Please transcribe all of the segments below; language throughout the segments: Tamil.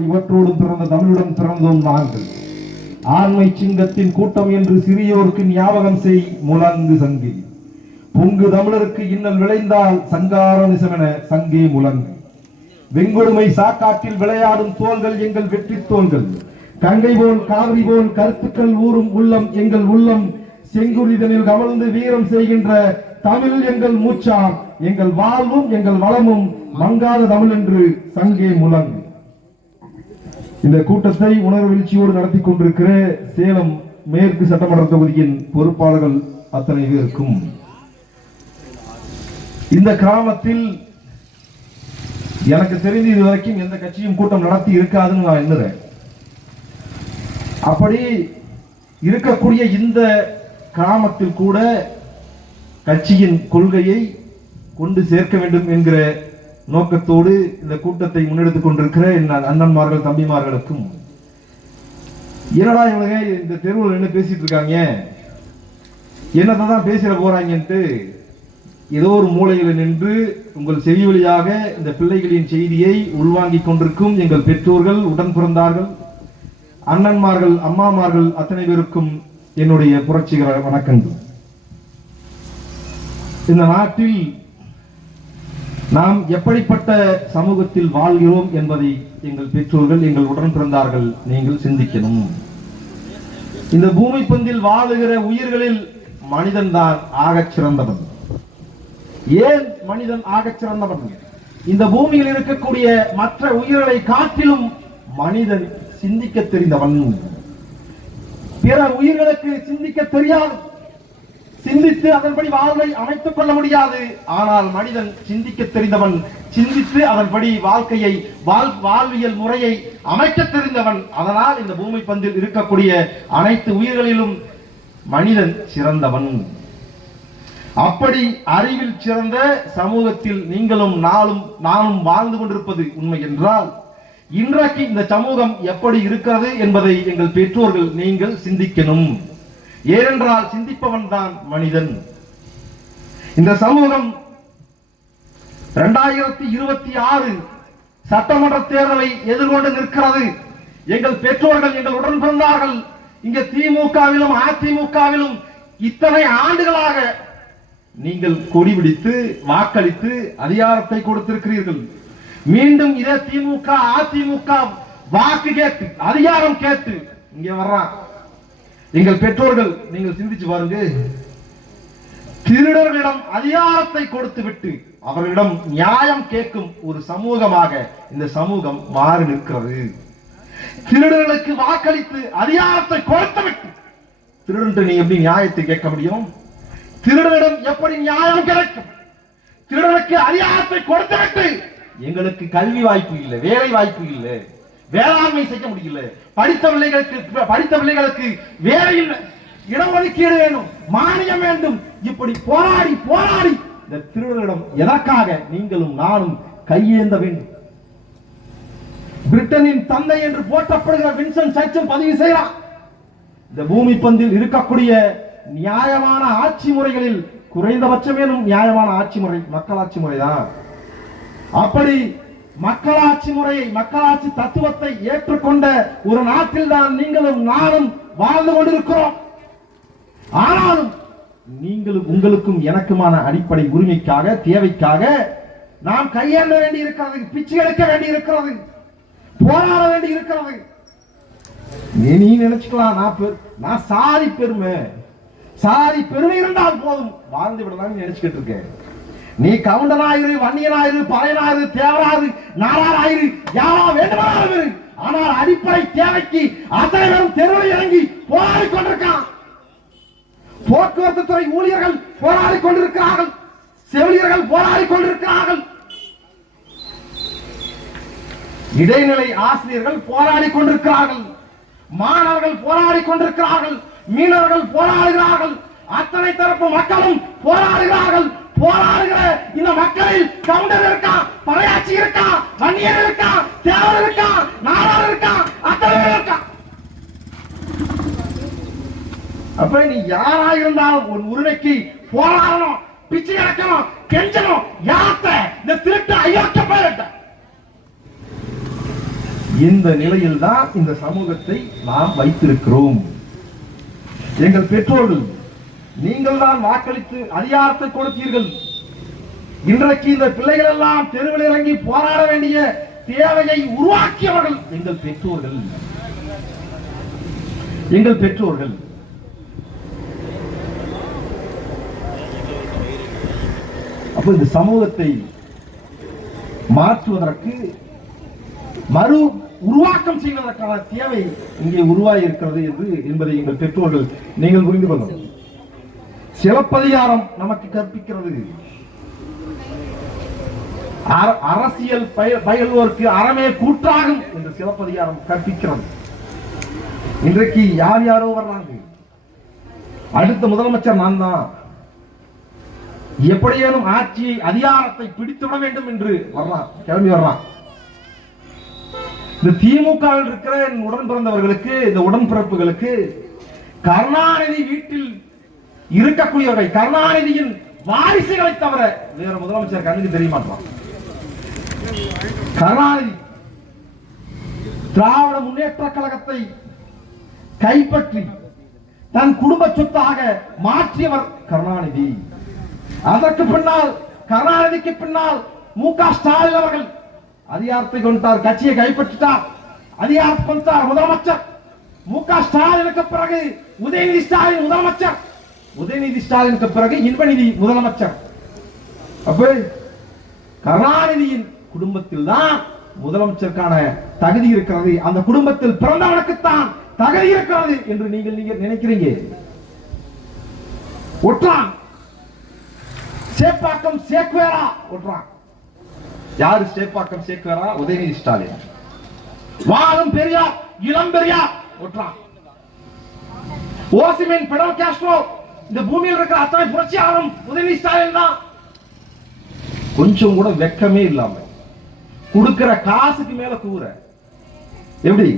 பிறந்தார்கள். இவற்றோடும் பிறந்த தமிழுடன் பிறந்தோம் நாங்கள். ஆண்மை சிங்கத்தின் கூட்டம் என்று சிறியோருக்கு ஞாபகம் செய் முழங்கு சங்கி. பொங்கு தமிழருக்கு இன்னல் விளைந்தால் சங்கார நிசமென சங்கே முழங்கு. வெங்கொடுமை சாக்காட்டில் விளையாடும் தோள்கள் எங்கள் வெற்றி தோள்கள். கங்கை போல் காவிரி போல் கருத்துக்கள் ஊறும் உள்ளம் எங்கள் உள்ளம். செங்குரிதனில் கவர்ந்து வீரம் செய்கின்ற தமிழ் எங்கள் மூச்சாம். எங்கள் வாழ்வும் எங்கள் வளமும் மங்காத தமிழ் என்று சங்கே முழங்கு. இந்த கூட்டத்தை உணர்வெழுச்சியோடு நடத்தி கொண்டிருக்கிற சேலம் மேற்கு சட்டமன்ற தொகுதியின் பொறுப்பாளர்கள் அத்தனை பேருக்கும், இந்த கிராமத்தில் எனக்கு தெரிந்து இதுவரைக்கும் எந்த கட்சியும் கூட்டம் நடத்தி இருக்காதுன்னு நான் எண்ணுறேன். அப்படி இருக்கக்கூடிய இந்த கிராமத்தில் கூட கட்சியின் கொள்கையை கொண்டு சேர்க்க வேண்டும் என்கிற நோக்கத்தோடு இந்த கூட்டத்தை முன்னெடுத்துக் கொண்டிருக்கிற அண்ணன்மார்கள் தம்பிமார்களுக்கும், என்னடா இவங்க இந்த தெருவில் என்ன பேசிட்டு இருக்காங்க, என்னதான் பேசிட போறாங்கன்ட்டு ஏதோ ஒரு மூலையில் நின்று உங்கள் செவி வழியாக இந்த பிள்ளைகளின் செய்தியை உள்வாங்கிக் கொண்டிருக்கும் எங்கள் பெற்றோர்கள், உடன் பிறந்தார்கள், அண்ணன்மார்கள், அம்மாமார்கள் அத்தனை பேருக்கும் என்னுடைய புரட்சிகர வணக்கங்கள். இந்த நாட்டில் நாம் எப்படிப்பட்ட சமூகத்தில் வாழ்கிறோம் என்பதை எங்கள் பெற்றோர்கள், எங்கள் உடன் பிறந்தார்கள் நீங்கள் சிந்திக்கணும். இந்த பூமி பந்தில் வாழுகிற உயிர்களில் மனிதன் தான் ஆகச் சிறந்தவன். ஏன் மனிதன் ஆகச் சிறந்தவன்? இந்த பூமியில் இருக்கக்கூடிய மற்ற உயிர்களை காட்டிலும் மனிதன் சிந்திக்க தெரிந்தவன். பிற உயிர்களுக்கு சிந்திக்க தெரியாது, சிந்தித்து அதன்படி வாழ்வை அமைத்துக் கொள்ள முடியாது. ஆனால் மனிதன் சிந்திக்க தெரிந்தவன், சிந்தித்து அதன்படி வாழ்க்கையை வாழ்வியல் முறையை அமைக்க தெரிந்தவன். அதனால் இந்த பூமி பந்தில் இருக்கக்கூடிய அனைத்து உயிர்களிலும் மனிதன் சிறந்தவன். அப்படி அறிவில் சிறந்த சமூகத்தில் நீங்களும் நானும் வாழ்ந்து கொண்டிருப்பது உண்மை என்றால், இன்றைக்கு இந்த சமூகம் எப்படி இருக்கிறது என்பதை எங்கள் பெற்றோர்கள் நீங்கள் சிந்திக்கணும். ஏனென்றால் சிந்திப்பவன் தான் மனிதன். இந்த சமூகம் 2026 சட்டமன்ற தேர்தலை எதிர்கொண்டு நிற்கிறது. எங்கள் பெற்றோர்கள், எங்கள் உடன் பிறந்தார்கள் இங்க திமுகவிலும் அதிமுகவிலும் இத்தனை ஆண்டுகளாக நீங்கள் கொடி பிடித்து வாக்களித்து அதிகாரத்தை கொடுத்திருக்கிறீர்கள். மீண்டும் இதே திமுக அதிமுக வாக்கு கேட்டு அதிகாரம் கேட்டு இங்கே வர்றான் எங்கள் பெற்றோர்கள். நீங்கள் சிந்திச்சு பாருங்க, திருடர்களிடம் அதிகாரத்தை கொடுத்து விட்டு அவர்களிடம் நியாயம் கேட்கும் ஒரு சமூகமாக இந்த சமூகம் மாறி நிற்கிறது. திருடர்களுக்கு வாக்களித்து அதிகாரத்தை கொடுத்து விட்டு திருடன் நீ எப்படி நியாயத்தை கேட்க முடியும்? திருடனிடம் எப்படி நியாயம் கிடைக்கும்? திருடனுக்கு அதிகாரத்தை கொடுத்துவிட்டு எங்களுக்கு கல்வி வாய்ப்பு இல்லை, வேலை வாய்ப்பு இல்லை, வேளாண்மை செய்ய முடியல, படித்த பிள்ளைகளுக்கு வேலை இல்லை, இடஒதுக்கீடு வேண்டும், மானியம் வேண்டும், இப்படி போராடி போராடி இந்த திருடர்களிடம் எதற்காக நீங்களும் நானும் கையேந்த வேண்டும்? பிரிட்டனின் தந்தை என்று போற்றப்படுகிற வின்சென்ட் சர்ச்சில் பதிவு செய்கிறார், இந்த பூமி பந்தில் இருக்கக்கூடிய நியாயமான ஆட்சி முறைகளில் குறைந்தபட்சமேனும் நியாயமான ஆட்சி முறை மக்களாட்சி முறைதான். அப்படி மக்களாட்சி முறையை, மக்களாட்சி தத்துவத்தை ஏற்றுக்கொண்ட ஒரு நாட்டில் தான் நீங்களும் நானும் வாழ்ந்து கொண்டிருக்கிறோம். ஆனாலும் நீங்களும் உங்களுக்கும் எனக்குமான அடிப்படை உரிமைக்காக, தேவைக்காக நாம் கையேந்த வேண்டி இருக்கிறது, பிச்சை எடுக்க வேண்டி இருக்கிறது, போராட வேண்டி இருக்கிறது. நீ நினைச்சுக்கலாம் நான் சாதி பெருமை இருந்தால் போதும் வாழ்ந்து விடலாம் நினைச்சுக்கிட்டு இருக்கேன். நீ கவுண்டனாயிரு, வன்னியனாயிரு, பறையனாயிரு, தேவராயிரு, நாராயிரு, யாரா வேண்டுமானாலும், ஆனால் அடிப்படை தேவைக்கு அத்தனை பேரும் தெருவில் இறங்கி போராடி கொண்டிருக்கான். போக்குவரத்து துறை ஊழியர்கள் போராடி கொண்டிருக்கிறார்கள், செவிலியர்கள் போராடி கொண்டிருக்கிறார்கள், இடைநிலை ஆசிரியர்கள் போராடி கொண்டிருக்கிறார்கள், மாணவர்கள் போராடி கொண்டிருக்கிறார்கள், மீனவர்கள் போராடுகிறார்கள், அத்தனை தரப்பு மக்களும் போராடுகிறார்கள். போராடுகிற இந்த மக்களில் கவுண்டர் இருக்கா, பறையாச்சி இருக்கா, வன்னியர் இருக்கா, தேவர் இருக்கா, நாடார் இருக்கா, அத்தனை இருக்கா. அப்ப நீ யாரா இருந்தாலும் ஒரு உரிமைக்கு போராடணும், பிச்சை எடுக்கணும், கெஞ்சணும். யாத்த இந்த திருட்டு அயோக்கிய பேரட்ட இந்த நிலையில் தான் இந்த சமூகத்தை நாம் வைத்திருக்கிறோம். எங்கள் பெற்றோர்கள், நீங்கள் தான் வாக்களித்து அதிகாரத்தை கொடுத்தீர்கள். இன்றைக்கு இந்த பிள்ளைகள் எல்லாம் தெருவில் இறங்கி போராட வேண்டிய தேவையை உருவாக்கியவர்கள் எங்கள் பெற்றோர்கள். எங்கள் பெற்றோர்கள் அப்போ இந்த சமூகத்தை மாற்றுவதற்கு, மறு உருவாக்கம் செய்வதற்கான தேவை இங்கே உருவாகி இருக்கிறது என்பதை எங்கள் பெற்றோர்கள் நீங்கள் புரிந்து கொள்ளணும். சிலப்பதிகாரம் நமக்கு கற்பிக்கிறது, அரசியல் பயில்வோருக்கு அறமே கூற்றாகும் என்று சிலப்பதிகாரம் கற்பிக்கிறது. இன்றைக்கு யார் யாரோ வர்றாங்க, அடுத்த முதலமைச்சர் நான் தான், எப்படியேனும் ஆட்சியை அதிகாரத்தை பிடித்துவிட வேண்டும் என்று வர்றான், கிளம்பி வர்றான். இந்த திமுகவில் இருக்கிற உடன் பிறந்தவர்களுக்கு, இந்த உடன்பிறப்புகளுக்கு கருணாநிதி வீட்டில் இருக்கக்கூடியவர்கள், கருணாநிதியின் வாரிசுகளை தவிர வேற முதலமைச்சர் கண்ணுக்கு தெரிய மாட்டான். கருணாநிதி திராவிட முன்னேற்ற கழகத்தை கைப்பற்றி தன் குடும்ப சொத்தாக மாற்றியவர் கருணாநிதி. அதற்கு பின்னால், கருணாநிதிக்கு பின்னால் மு.க. ஸ்டாலின் அவர்கள் அதிகாரத்தை கொண்டார், கட்சியை கைப்பற்றிட்டார், அதிகாரத்தை கொண்டார் முதலமைச்சர். மு.க. ஸ்டாலினுக்கு பிறகு உதயநிதி ஸ்டாலின் முதலமைச்சர், உதயநிதி ஸ்டாலினுக்கு பிறகு இன்பநிதி முதலமைச்சர். அப்ப கருணாநிதியின் குடும்பத்தில் தான் முதலமைச்சருக்கான தகுதி இருக்கிறது, அந்த குடும்பத்தில் பிறந்தவனுக்குத்தான் தகுதி இருக்கிறது என்று நீங்கள் நினைக்கிறீங்க. ஒற்றான் சேப்பாக்கம் சேக்வேரா ஒற்றான். யாரு சேப்பாக்கம் சேக்வேரா? உதயநிதி ஸ்டாலின். வாழும் பெரியார், இளம் பெரியார் ஒற்றான். ஓசிமின், பெடல் காஸ்ட்ரோ, இந்த பூமியில் இருக்கிற அத்தனை புரட்சியாளரும் உதயநிதி ஸ்டாலின் தான். கொஞ்சம் கூட வெக்கமே இல்லாம கொடுக்கிற காசுக்கு மேல கூற. எப்படி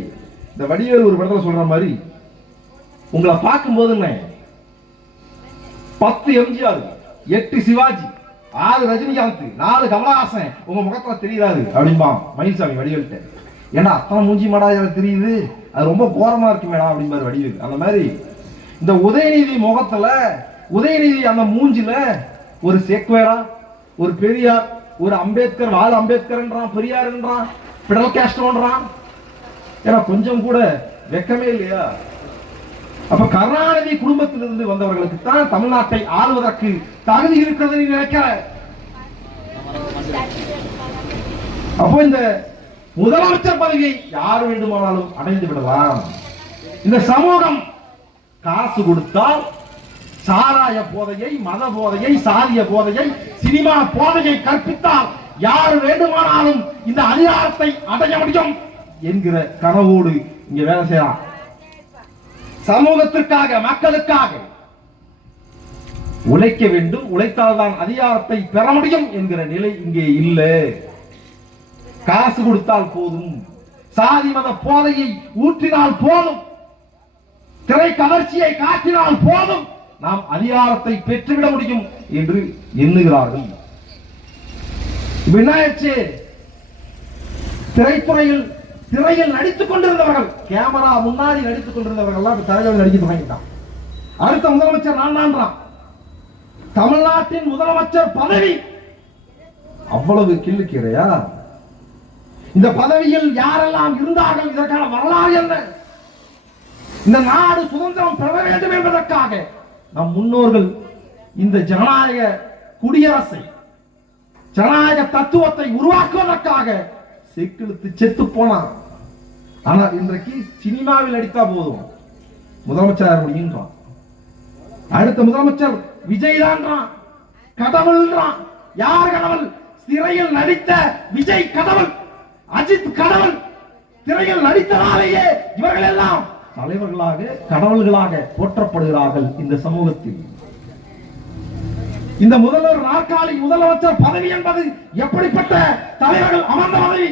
இந்த வடிவேலு ஒரு படத்துல சொல்ற மாதிரி, உங்களை பார்க்கும் போது 10 எம்ஜிஆர், 8 சிவாஜி, 6 ரஜினிகாந்த், 4 கமலஹாசன் உங்க முகத்துல தெரியாது அப்படின்பா மயில்சாமி வடிவேல்கிட்ட. ஏன்னா அத்தனை மூஞ்சி மாடா தெரியுது, அது ரொம்ப கோரமா இருக்கு மேடம் அப்படிம்பாரு வடிவேல். அந்த மாதிரி இந்த உதயநிதி முகத்துல, உதயநிதி அந்த மூஞ்சில ஒரு சேக்வேரா, ஒரு பெரியார், ஒரு அம்பேத்கர், வாழ அம்பேத்கர் பெரியார் என்றான், பிடல் காஸ்ட்ரோன்றான். ஏன்னா கொஞ்சம் கூட வெக்கமே இல்லையா? அப்ப கருணாநிதி குடும்பத்திலிருந்து வந்தவர்களுக்கு தான் தமிழ்நாட்டை ஆளுவதற்கு தகுதி இருக்கிறது நினைக்கிற. அப்போ இந்த முதலமைச்சர் பதவியை யார் வேண்டுமானாலும் அடைந்து விடலாம். இந்த சமூகம் காசு கொடுத்தால் சாராய போதையை, மத போதையை, சாதிய போதையை, சினிமா போதையை கற்பித்தால் யார் வேண்டுமானாலும் இந்த அதிகாரத்தை அடைய முடியும் என்கிற கனவோடு இங்க வேலை செய்யலாம். சமூகத்திற்காக, மக்களுக்காக உழைக்க வேண்டும், உழைத்தால்தான் அதிகாரத்தை பெற முடியும் என்கிற நிலை இங்கே இல்லை. காசு கொடுத்தால் போதும், சாதி மத போதையை ஊற்றினால் போதும், திரை கவர்ச்சியை காட்டினால் போதும், நாம் அதிகாரத்தை பெற்றுவிட முடியும் என்று எண்ணுகிறார்கள். என்னாச்சு? திரையில் நடித்துக் கொண்டிருந்தவர்கள், கேமரா முன்னாடி நடித்துக் கொண்டிருந்தவர்கள் தலைவர் நடிக்க தொடங்கிட்டான். அடுத்த முதலமைச்சர் நான் தான். தமிழ்நாட்டின் முதலமைச்சர் பதவி அவ்வளவு கிள்ளுக்கீரையா? இந்த பதவியில் யாரெல்லாம் இருந்தார்கள்? இதற்கான வரலாறு என்ன? இந்த நாடு சுதந்திரம் பெற வேண்டும் என்பதற்காக நம் முன்னோர்கள் இந்த ஜனநாயக குடியரசை, ஜனநாயக தத்துவத்தை உருவாக்குவதற்காக செக்கிழுத்து செத்து போனான். ஆனா இன்றைக்கு சினிமாவில் நடித்தா போதும் முதலமைச்சர் முடியுன்றான். அடுத்த முதலமைச்சர் விஜய் தான், கடவுள்ன்றான். யார் கடவுள்? திரையில் நடித்த விஜய் கடவுள், அஜித் கடவுள். திரையில் நடித்ததாலேயே இவர்கள் எல்லாம் தலைவர்களாக, கடவுள்களாக போற்றப்படுகிறார்கள் இந்த சமூகத்தில். இந்த முதல்வர் நாற்காலி, முதலமைச்சர் பதவி என்பது எப்படிப்பட்ட தலைவர்கள் அமர்ந்த பதவி?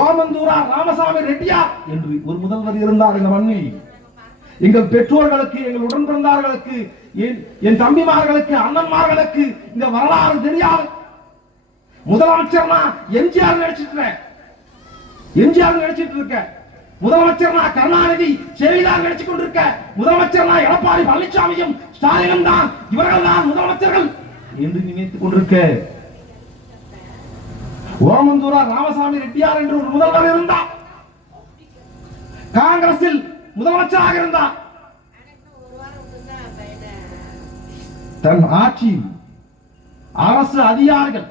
ஓமந்தூரா ராமசாமி ரெட்டியார் என்று ஒரு முதல்வர் இருந்தார் இந்த மண்ணில். எங்கள் பெற்றோர்களுக்கு, எங்கள் உடன் பிறந்தார்களுக்கு, என் தம்பிமார்களுக்கு, அண்ணன்மார்களுக்கு இந்த வரலாறு தெரியாது. முதலமைச்சர்னா எம்ஜிஆர் நினைச்சிட்டு எம்ஜிஆர் நினைச்சிட்டு இருக்க, முதலமைச்சர் கருணாநிதி ஜெயலலிதா நினைச்சு கொண்டிருக்க, முதலமைச்சர் எடப்பாடி பழனிசாமியும் ஸ்டாலினும் தான், இவர்கள் தான் முதலமைச்சர்கள் என்று நினைத்துக் கொண்டிருக்க. ஓமந்தூரார் ராமசாமி ரெட்டியார் என்று ஒரு முதல்வர் இருந்தார். காங்கிரஸில் முதலமைச்சராக இருந்தார். தன் ஆட்சியில் அரசு அதிகாரிகள்,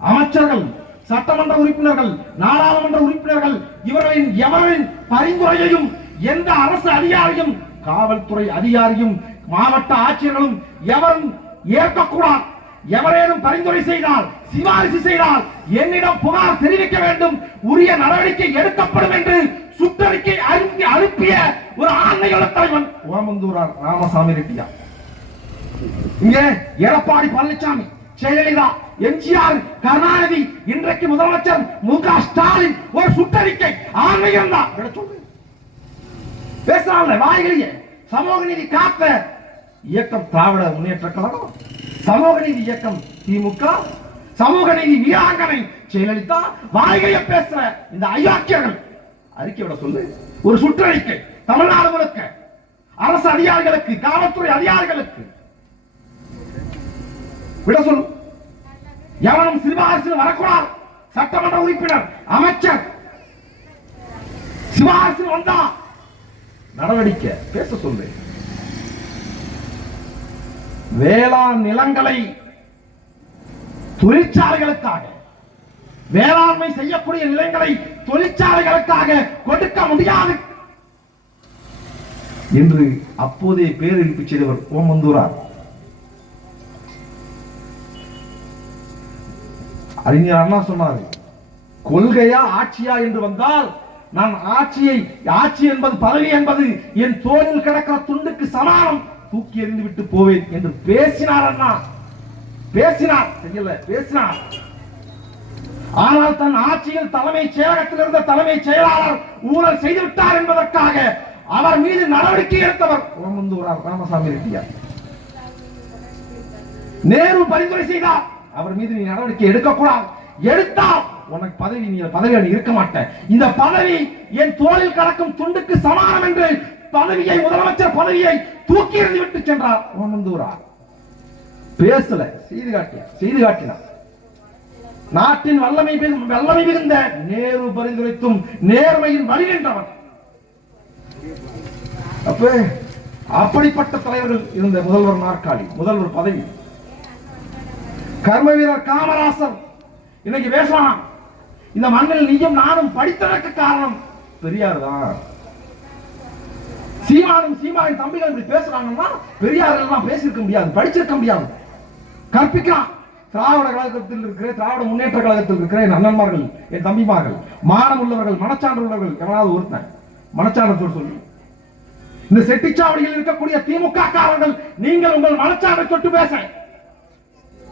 அமைச்சர்கள், சட்டமன்ற உறுப்பினர்கள், நாடாளுமன்ற உறுப்பினர்கள் இவர்களின் எவரின் பரிந்துரையையும் எந்த அரசு அதிகாரியும், காவல்துறை அதிகாரியும், மாவட்ட ஆட்சியர்களும் எவரும் ஏற்கக்கூடாது. எவரேனும் பரிந்துரை செய்தால், சிபாரிசு செய்தால் என்னிடம் புகார் தெரிவிக்க வேண்டும், உரிய நடவடிக்கை எடுக்கப்படும் என்று சுற்றறிக்கை அனுப்பிய ஒரு ஆணையாளர் தலைவன் ஓமந்தூரார் ராமசாமி ரெட்டியார். இங்கே எடப்பாடி பழனிசாமி, ஜெயலலிதா, எம்ஜிஆர், கருணாநிதி, இன்றைக்கு முதலமைச்சர் மு.க. ஸ்டாலின் ஒரு சுற்றறிக்கை ஆணையம் தான் பேசுறாங்க வாய்களையே. சமூக நீதி காத்த இயக்கம் திராவிட முன்னேற்ற கழகம், சமூக நீதி இயக்கம் திமுக, சமூக நீதி வீராங்கனை ஜெயலலிதா, வாய்கைய பேசுற இந்த அயோக்கியர்கள் அறிக்கை விட சொல்லு. ஒரு சுற்றறிக்கை தமிழ்நாடு முழுக்க அரசு அதிகாரிகளுக்கு, காவல்துறை அதிகாரிகளுக்கு விட சொல்லு. எவனும் சிபாரிசு வரக்கூடாது. சட்டமன்ற உறுப்பினர், அமைச்சர் சிபாரிசு வந்தா நடவடிக்கை பேச சொல்லு. வேளாண் நிலங்களை தொழிற்சாலைகளுக்காக, வேளாண்மை செய்யக்கூடிய நிலங்களை தொழிற்சாலைகளுக்காக கொடுக்க முடியாது என்று அப்போதைய பேரெழுப்பு செய்தவர் ஓமந்தூரார். அறிஞர் அண்ணா சொன்னார், கொள்கையா ஆட்சியா என்று வந்தால் நான் ஆட்சி என்பது, பதவி என்பது என் தோளில் கிடக்கிற துண்டுக்கு சமானம், தூக்கி எறிந்து விட்டு போவேன் என்று பேசினார் அண்ணா. பேசினார், பேசினார். ஆனால் தன் ஆட்சியில் தலைமைச் செயலகத்தில் இருந்த தலைமைச் செயலாளர் ஊழல் செய்துவிட்டார் என்பதற்காக அவர் மீது நடவடிக்கை எடுத்தவர் ஓமந்தூரார் ராமசாமி ரெட்டியார். நேரு பரிந்துரை செய்தார், அவர் மீது நீ நடவடிக்கை எடுக்கக்கூடாது, எடுத்தால் உனக்கு பதவி இருக்க மாட்டேன், இந்த பதவி என் தோளில் கடக்கும் துண்டுக்கு சமானம் என்று பதவியை, முதலமைச்சர் பதவியை தூக்கி எறிந்து விட்டு சென்றார் ஓமந்தூரார். பேசல, செய்து காட்டினார். நாட்டின் வல்லமை மிகுந்த நேரு பரிந்துரைத்தும் நேர்மையின் வழி நின்றவர். அப்படிப்பட்ட தலைவர்கள் இருந்த முதல்வர் நாற்காலி, முதல்வர் பதவி. கர்ம வீரர் காமராசர் இன்னைக்கு பேசலாம். இந்த மண்ணில் நீயும் நானும் படித்ததற்கு காரணம் பெரியார் தான். சீமானின் தம்பிகள் இப்படி பேசுறாங்கன்னா பெரியார் எல்லாம் பேசியிருக்க முடியாது, படிச்சிருக்க முடியாது. கற்பிக்கலாம். திராவிட கழகத்தில் இருக்கிற, திராவிட முன்னேற்ற கழகத்தில் இருக்கிற என் அண்ணன்மார்கள், என் தம்பிமார்கள், மானம் உள்ளவர்கள், மனச்சான்று உள்ளவர்கள், எவனாவது ஒருத்தன் மனச்சான்று சொல்லி, இந்த செட்டிச்சாவடியில் இருக்கக்கூடிய திமுக காரர்கள், நீங்கள் உங்கள் மனச்சான்றை தொட்டு பேச,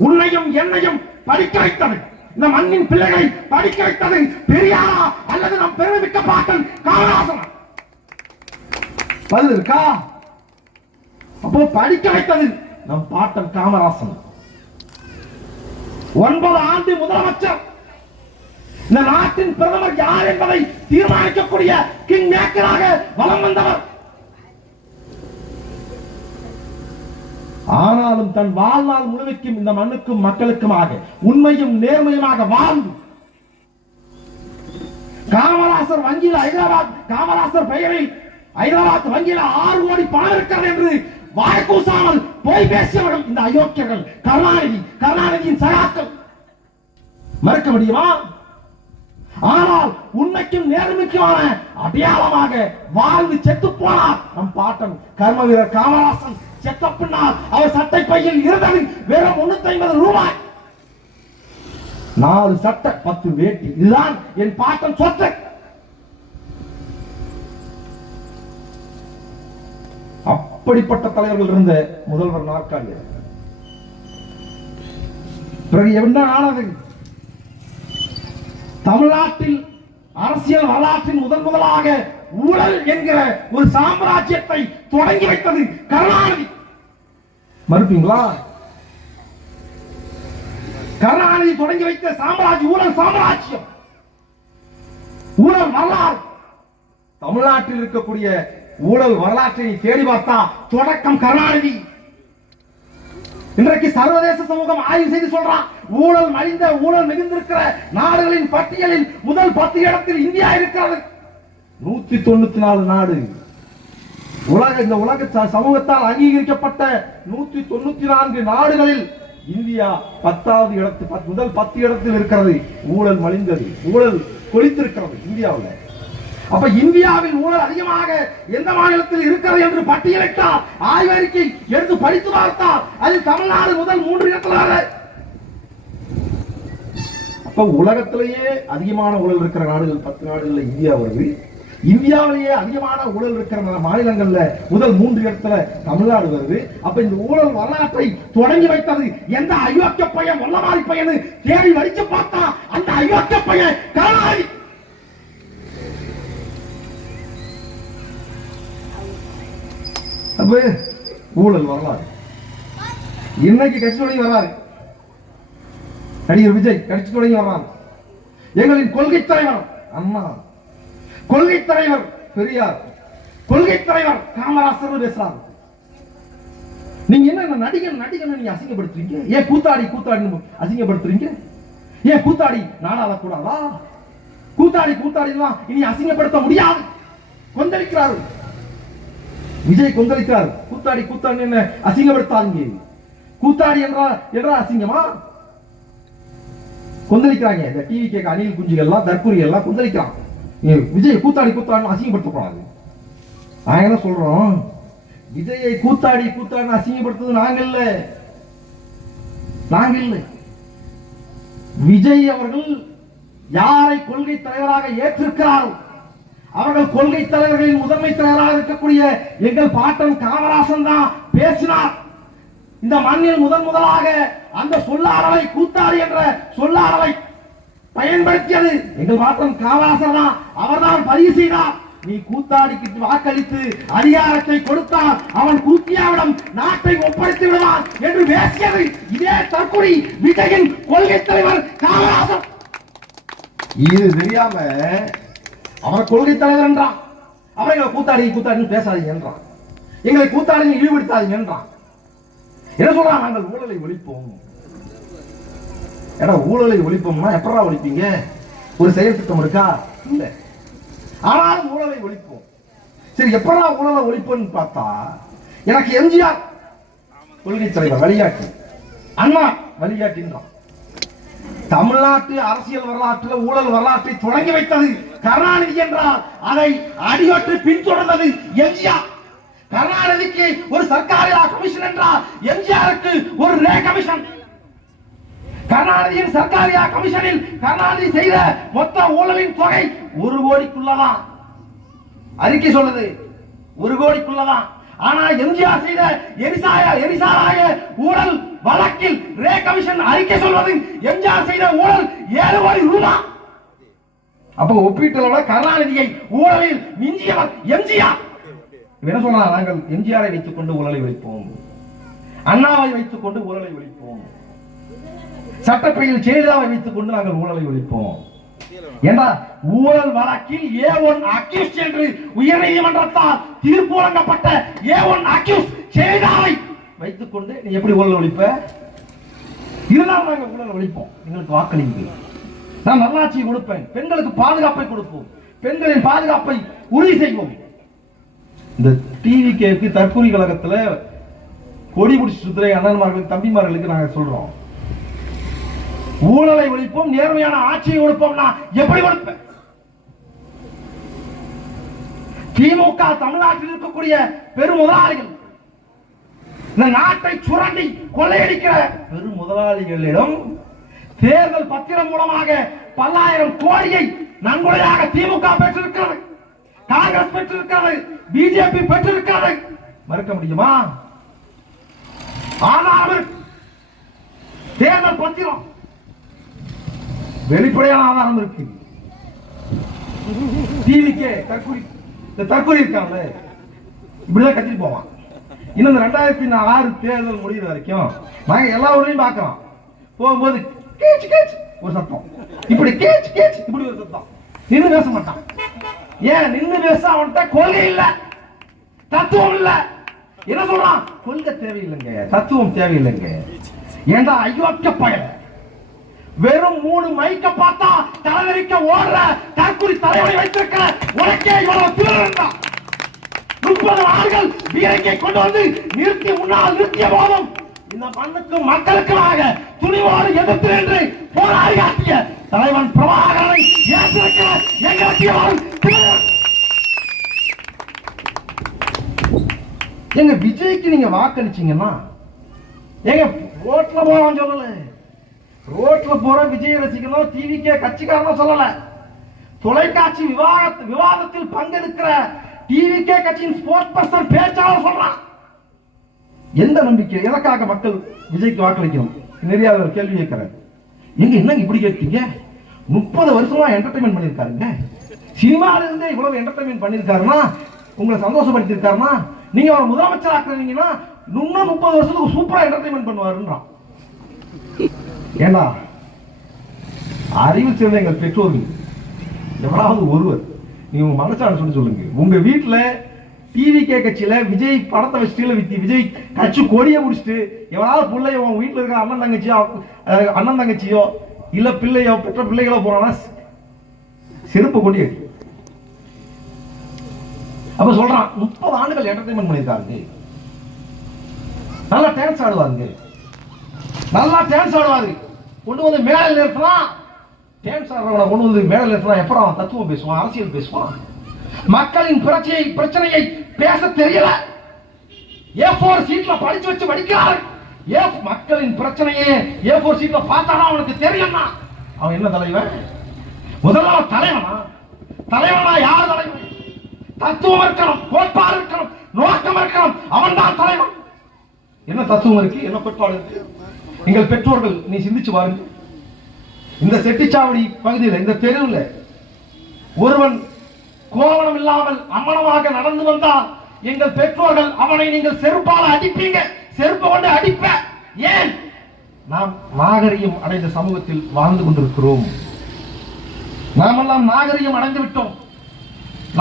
உன்னையும் என்னையும் படிக்க வைத்தது, இந்த மண்ணின் பிள்ளைகளை படிக்க வைத்தது பெரியாரா அல்லது நம் பெருமிக்க பாட்டன் காமராசனா? பதில் இருக்கா? அப்போ படிக்க வைத்தது நம் பாட்டன் காமராசன். 9 ஆண்டு முதலமைச்சர், இந்த நாட்டின் பிரதமர் யார் என்பதை தீர்மானிக்கக்கூடிய கிங் மேக்கராக வலம் வந்தவர். ஆனாலும் தன் வாழ்நாள் முழுமைக்கும் இந்த மண்ணுக்கும் மக்களுக்குமாக உண்மையும் நேர்மையுமாக வாழ்ந்து, காமராசர் வங்கியில் காமராசர் பெயரில் ஹைதராபாத் வங்கியில் 6 கோடி பணம் இருக்கிறது என்று வாய்க்கூசாமல் போய் பேசியவர்கள் இந்த அயோக்கியர்கள், கருணாநிதியின் சகாக்கள். மறுக்க முடியுமா? ஆனால் உண்மைக்கும் நேர்மைக்குமான அடையாளமாக வாழ்ந்து செத்து போனார் நம் பாட்டன் கர்ம வீரர் காமராசன். செத்த பின்னால் அவர் சட்டை பையில் இருந்தது வெறும் 350 ரூபாய். 4 சட்டை 10 வேட்டி, இதுதான் என் பாட்டன் சொத்து. அப்படிப்பட்ட தலைவர்கள் இருந்த முதல்வர் நாற்காலி. பிறகு என்ன ஆனது? தமிழ்நாட்டில் அரசியல் வரலாற்றின் முதலாக ஊழல் என்கிற ஒரு சாம்ராஜ்யத்தை தொடங்கி வைத்தது கருணாநிதி. மறுப்பீங்களா? கருணாநிதி தொடங்கி வைத்த ஊழல் சாம்ராஜ்யம் ஊழல் வரலாறு. தமிழ்நாட்டில் இருக்கக்கூடிய ஊழல் வரலாற்றை தேடி பார்த்தா தொடக்கம் கருணாநிதி. இன்றைக்கு சர்வதேச சமூகம் ஆய்வு செய்து சொல்றான், ஊழல் மலிந்த ஊழல் மிகுந்திருக்கிற நாடுகளின் பட்டியலில் முதல் 10 இடத்தில் இந்தியா இருக்கிறது. 194 நாடு இந்த உலக சமூகத்தால் அங்கீகரிக்கப்பட்ட 194 நாடுகளில் இந்தியா 10வது இடத்தில் முதல் 10 இடத்தில் இருக்கிறது. ஊழல் மலிந்தது, ஊழல் கொளித்திருக்கிறது இந்தியாவில். அப்ப இந்தியாவில் ஊழல் அதிகமாக எந்த மாநிலத்தில் இருக்கிறது என்று பட்டியலிட்டால், ஆய்வறிக்கை எடுத்து படித்து பார்த்தால் அதில் தமிழ்நாடு முதல் 3 இடத்தில். அப்ப உலகத்திலேயே அதிகமான ஊழல் இருக்கிற நாடுகள் 10 நாடுகள் இந்தியா வருது. இந்தியாவிலேயே அதிகமான ஊழல் இருக்கிற மாநிலங்கள்ல முதல் 3 இடத்துல தமிழ்நாடு வருது. அப்ப இந்த ஊழல் வரலாற்றை தொடங்கி வைத்தது எந்த அயோக்கிய பையன், வல்லமாரி பையன் தேடி வடிச்சு பார்த்தா அந்த அயோக்கிய பையன் கருணாநிதி. ஊழல் வரலாறு இன்னைக்கு கட்சி தொடங்கி வர்றாரு. நடிகர் விஜய் கட்சி தொடங்கி வர்றாரு. எங்களின் கொள்கை தலைவர் அண்ணா, கொள்கை தலைவர் பெரியார், கொள்கை தலைவர் காமராசர் பேசுறாங்க. நீங்க என்ன நடிகன் நடிகன் நீங்க அசிங்கப்படுத்துறீங்க? ஏன் கூத்தாடி கூத்தாடி அசிங்கப்படுத்துறீங்க? ஏன் கூத்தாடி நாடாள கூடாதா? கூத்தாடி கூத்தாடி இனி அசிங்கப்படுத்த முடியாது. கொந்தளிக்கிறாரு விஜய், கொந்தளிக்கிறார். கூத்தாடி கூத்தாடி என்ன அசிங்கப்படுத்தாதீங்க. கூத்தாடி என்றா அசிங்கமா? கொந்தளிக்கிறாங்க. இந்த டிவி கேட்க அணில் குஞ்சுகள் எல்லாம், தற்கொலை எல்லாம் கொந்தளிக்கிறான். விஜய் கூத்தாடி கூத்தாடி அசிங்கப்படுத்தக்கூடாது. நாங்க என்ன சொல்றோம், விஜயை கூத்தாடி கூத்தாடி அசிங்கப்படுத்துவது நாங்க இல்ல. விஜய் அவர்கள் யாரை கொள்கை தலைவராக ஏற்றிருக்கிறார்கள், அவர்கள் கொள்கை தலைவர்களின் முதன்மை தலைவராக இருக்கக்கூடிய எங்கள் பாட்டன் காமராசன் தான் பேசினார். இந்த மண்ணில் முதலாக அந்த சொல்லாடலை, கூத்தாடி என்ற சொல்லாடலை பயன்படுத்தியது எங்கள் பாட்டன் காமராசர் தான். அவர்தான் பதிவு செய்தார். நீ கூத்தாடிக்கு வாக்களித்து அதிகாரத்தை கொடுத்தால் அவன் கூத்தியாவிடம் நாட்டை ஒப்படைத்து விடுவான் என்று பேசியது இதே தற்கொலை விஜயின் கொள்கை தலைவர் காமராசர். இது தெரியாம அவர் கொள்கை தலைவர் என்றான். அவரை கூத்தாடி கூத்தாடி பேசாதீங்க என்றான். எங்களை கூத்தாடி இழிவுபடுத்தாதீங்க என்றான். என்ன சொல்றான், நாங்கள் ஊழலை ஒழிப்போம். ஊழலை ஒழிப்போம்னா எப்படா ஒழிப்பீங்க? ஒரு செயல் திட்டம் இருக்கா? இல்ல. ஆனாலும் ஊழலை ஒழிப்போம். சரி, எப்படா ஊழலை ஒழிப்போம்னு பார்த்தா எனக்கு எம்ஜிஆர் கொள்கை தலைவர் வழிகாட்டி, அண்ணா வழிகாட்டின்றான். தமிழ்நாட்டு அரசியல் வரலாற்றில் ஊழல் வரலாற்றை தொடங்கி வைத்தது கருணாநிதி என்றால் அதை அடியொற்றி பின்தொடர்ந்தது எம்ஜிஆர். கருணாநிதிக்கு ஒரு சர்க்காரியா கமிஷன் என்றால் எம்ஜிஆருக்கு ஒரு ரே கமிஷன். கருணாநிதியின் சர்க்காரியா கமிஷனில் கருணாநிதி செய்த மொத்த ஊழலின் தொகை 1 கோடிக்குள்ளதான். அறிக்கை சொல்லுது 1 கோடிக்குள்ளதான். ஆனா எம்ஜிஆர் செய்த எரிசாராய ஊழல் வழக்கில் ரே கமிஷன் அறிக்கை சொல்வது எம்ஜிஆர் செய்த ஊழல் 7 கோடி ரூபாய். அப்ப ஒப்பீட்டளவுல கருணாநிதியை ஊழலில் மிஞ்சியவர் எம்ஜிஆர். என்ன சொல்றாங்க, நாங்கள் எம்ஜிஆரை வைத்துக் கொண்டு ஊழலை ஒழிப்போம், அண்ணாவை வைத்துக் கொண்டு ஊழலை ஒழிப்போம், சட்டப்பையில் ஜெயலலிதாவை வைத்துக் கொண்டு நாங்கள் ஊழலை ஒழிப்போம். ஏன்னா ஊழல் வழக்கில் A1 அக்யூஸ்ட் என்று உயர்நீதிமன்றத்தால் தீர்ப்பு வழங்கப்பட்ட A1 அக்யூஸ்ட் ஜெயலலிதாவை வைத்துக் கொண்டு நீ எப்படி ஊழல் ஒழிப்ப? இருந்தாலும் நாங்கள் ஊழல் ஒழிப்போம், எங்களுக்கு வாக்களிங்க, நான் நல்லாட்சியை கொடுப்பேன், பெண்களுக்கு பாதுகாப்பை கொடுப்போம், பெண்களின் பாதுகாப்பை உறுதி செய்வோம். இந்த டிவி கேக்கு தற்கொலை கழகத்துல கொடி பிடிச்சி சுத்துற அண்ணன்மார்களுக்கு, தம்பிமார்களுக்கு நாங்க சொல்றோம், ஊழலை ஒழிப்போம், நேர்மையான ஆட்சியை கொடுப்போம்னா எப்படி கொடுப்பேன்? திமுக தமிழ்நாட்டில் இருக்கக்கூடிய பெரும் முதலாளிகள், இந்த நாட்டை சுரண்டி கொள்ளையடிக்கிற பெரும் முதலாளிகளிடம் தேர்தல் பத்திரம் மூலமாக பல்லாயிரம் கோடியை நன்கொடையாக திமுக பெற்றிருக்கிறது, காங்கிரஸ் பெற்றிருக்கிறது, பிஜேபி பெற்றிருக்கிறது. மறுக்க முடியுமா? ஆதாரம் தேர்தல் பத்திரம், வெளிப்படையான ஆதாரம் இருக்கு. டிவிக்கே தற்கொலை இருக்காங்க, இப்படிதான் கத்திட்டு போவான். இன்னும் 2006 தேர்தல் முடிகிற வரைக்கும் நாங்க எல்லா ஊர்லயும் பாக்குறோம், போகும்போது கேச்சு கேச்சு ஒரு சத்தம், இப்படி கேச்சு கேச்சு இப்படி ஒரு சத்தம், நின்று பேச மாட்டான். ஏன் நின்று பேச? அவன்கிட்ட கொள்கை இல்ல, தத்துவம் இல்ல. என்ன சொல்றான்? கொள்கை தேவையில்லைங்க, தத்துவம் தேவையில்லைங்க. ஏண்டா அயோக்கிய பயல், வெறும் 3 மைக்க பார்த்தா தலைவரிக்க ஓடுற தற்குறி தலைவரை வைத்திருக்கிற உனக்கே இவ்வளவு திருடா. 30 ஆண்டுகள் வீரத்தை கொண்டு வந்து முன்னால் நிறுத்திய போதும் இந்த மண்ணுக்கும் மக்களுக்குமாக துணிவோடு எதிர்த்து என்று போராடி காட்டிய தலைவன் பிரபாகரனை ஏற்றிருக்கிற எங்க விஜய்க்கு நீங்க வாக்களிச்சீங்கன்னா, எங்க ரோட்ல போறோம் சொல்லல, ரோட்ல போற விஜய் ரசிகனும் டிவிக்கே கட்சிக்காரனும் சொல்லல, தொலைக்காட்சி விவாதத்தில் பங்கெடுக்கிற டிவிக்கே கட்சியின் ஸ்போர்ட்ஸ் பர்சன் பேச்சாளர் சொல்றான். எந்த நம்பிக்கை? எதற்காக மக்கள் விஜய்க்கு வாக்களிக்கணும்? நிறைய கேள்வி கேட்கிறார். எங்க என்னங்க இப்படி கேட்பீங்க? 30 வருஷமா என்டர்டைன்மெண்ட் பண்ணிருக்காருங்க, சினிமால இருந்தே இவ்வளவு என்டர்டைன்மெண்ட் பண்ணிருக்காருன்னா, உங்களை சந்தோஷப்படுத்தி இருக்காருன்னா, நீங்க ஒரு முதலமைச்சர் ஆக்குறீங்கன்னா இன்னும் 30 வருஷத்துக்கு சூப்பரா என்டர்டைன்மெண்ட் பண்ணுவாருன்றான். ஏன்னா அறிவு சேர்ந்த எங்கள் பெற்றோர்கள் எவராவது ஒருவர், நீங்க உங்க மனசான சொல்லி சொல்லுங்க, உங்க வீட்டுல டிவிகே கட்சியில விஜய் படத்தை வச்சுட்டு விஜய் கட்சி கொடியை முடிச்சுட்டு எவராவது பிள்ளை உங்க வீட்டுல இருக்கிற அண்ணன் தங்கச்சியோ இல்ல பிள்ளையோ பெற்ற பிள்ளைகளோ போறானா செருப்பு கொடி. அப்ப சொல்றான் 30 ஆண்டுகள் என்டர்டைன்மெண்ட் பண்ணிருக்காங்க, நல்லா டான்ஸ் ஆடுவாங்க, நல்லா டான்ஸ் ஆடுவாரு. கொண்டு வந்து மேல நிறுத்தினா, டான்ஸ் ஆடுறவனை கொண்டு வந்து மேல நிறுத்தினா எப்பறம் தத்துவம் பேசுவான், அரசியல் பேசுவான். மக்களின் பிரச்சனையை பேச தெரியல. A4 சீட்ல படிச்சு வச்சு படிக்கிறாரு. மக்களின் பிரச்சனையே A4 சீட்ல பார்த்தானா அவனுக்கு தெரியும்னா அவன் என்ன தலைவன்? முதல்ல தலைவனா? தலைவனா யார் தலைவன்? தத்துவம் இருக்கணும், கோட்பாடு இருக்கணும், நோக்கம் இருக்கணும், அவன் தான் தலைவன். என்ன தத்துவம் இருக்கு, என்ன கோட்பாடு இருக்கு? எங்கள் பெற்றோர்கள் நீ சிந்திச்சு பாருங்க. இந்த செட்டிச்சாவடி பகுதியில் இந்த தெருவில் ஒருவன் கோவணம் இல்லாமல் அம்மனமாக நடந்து வந்தால் எங்கள் பெற்றோர்கள் அவனை நீங்கள் செருப்பால அடிப்பீங்க, செருப்பை கொண்டு அடிப்ப. ஏன்? நாம் நாகரிகம் அடைந்த சமூகத்தில் வாழ்ந்து கொண்டிருக்கிறோம். நாமெல்லாம் நாகரிகம் அடைந்து விட்டோம்,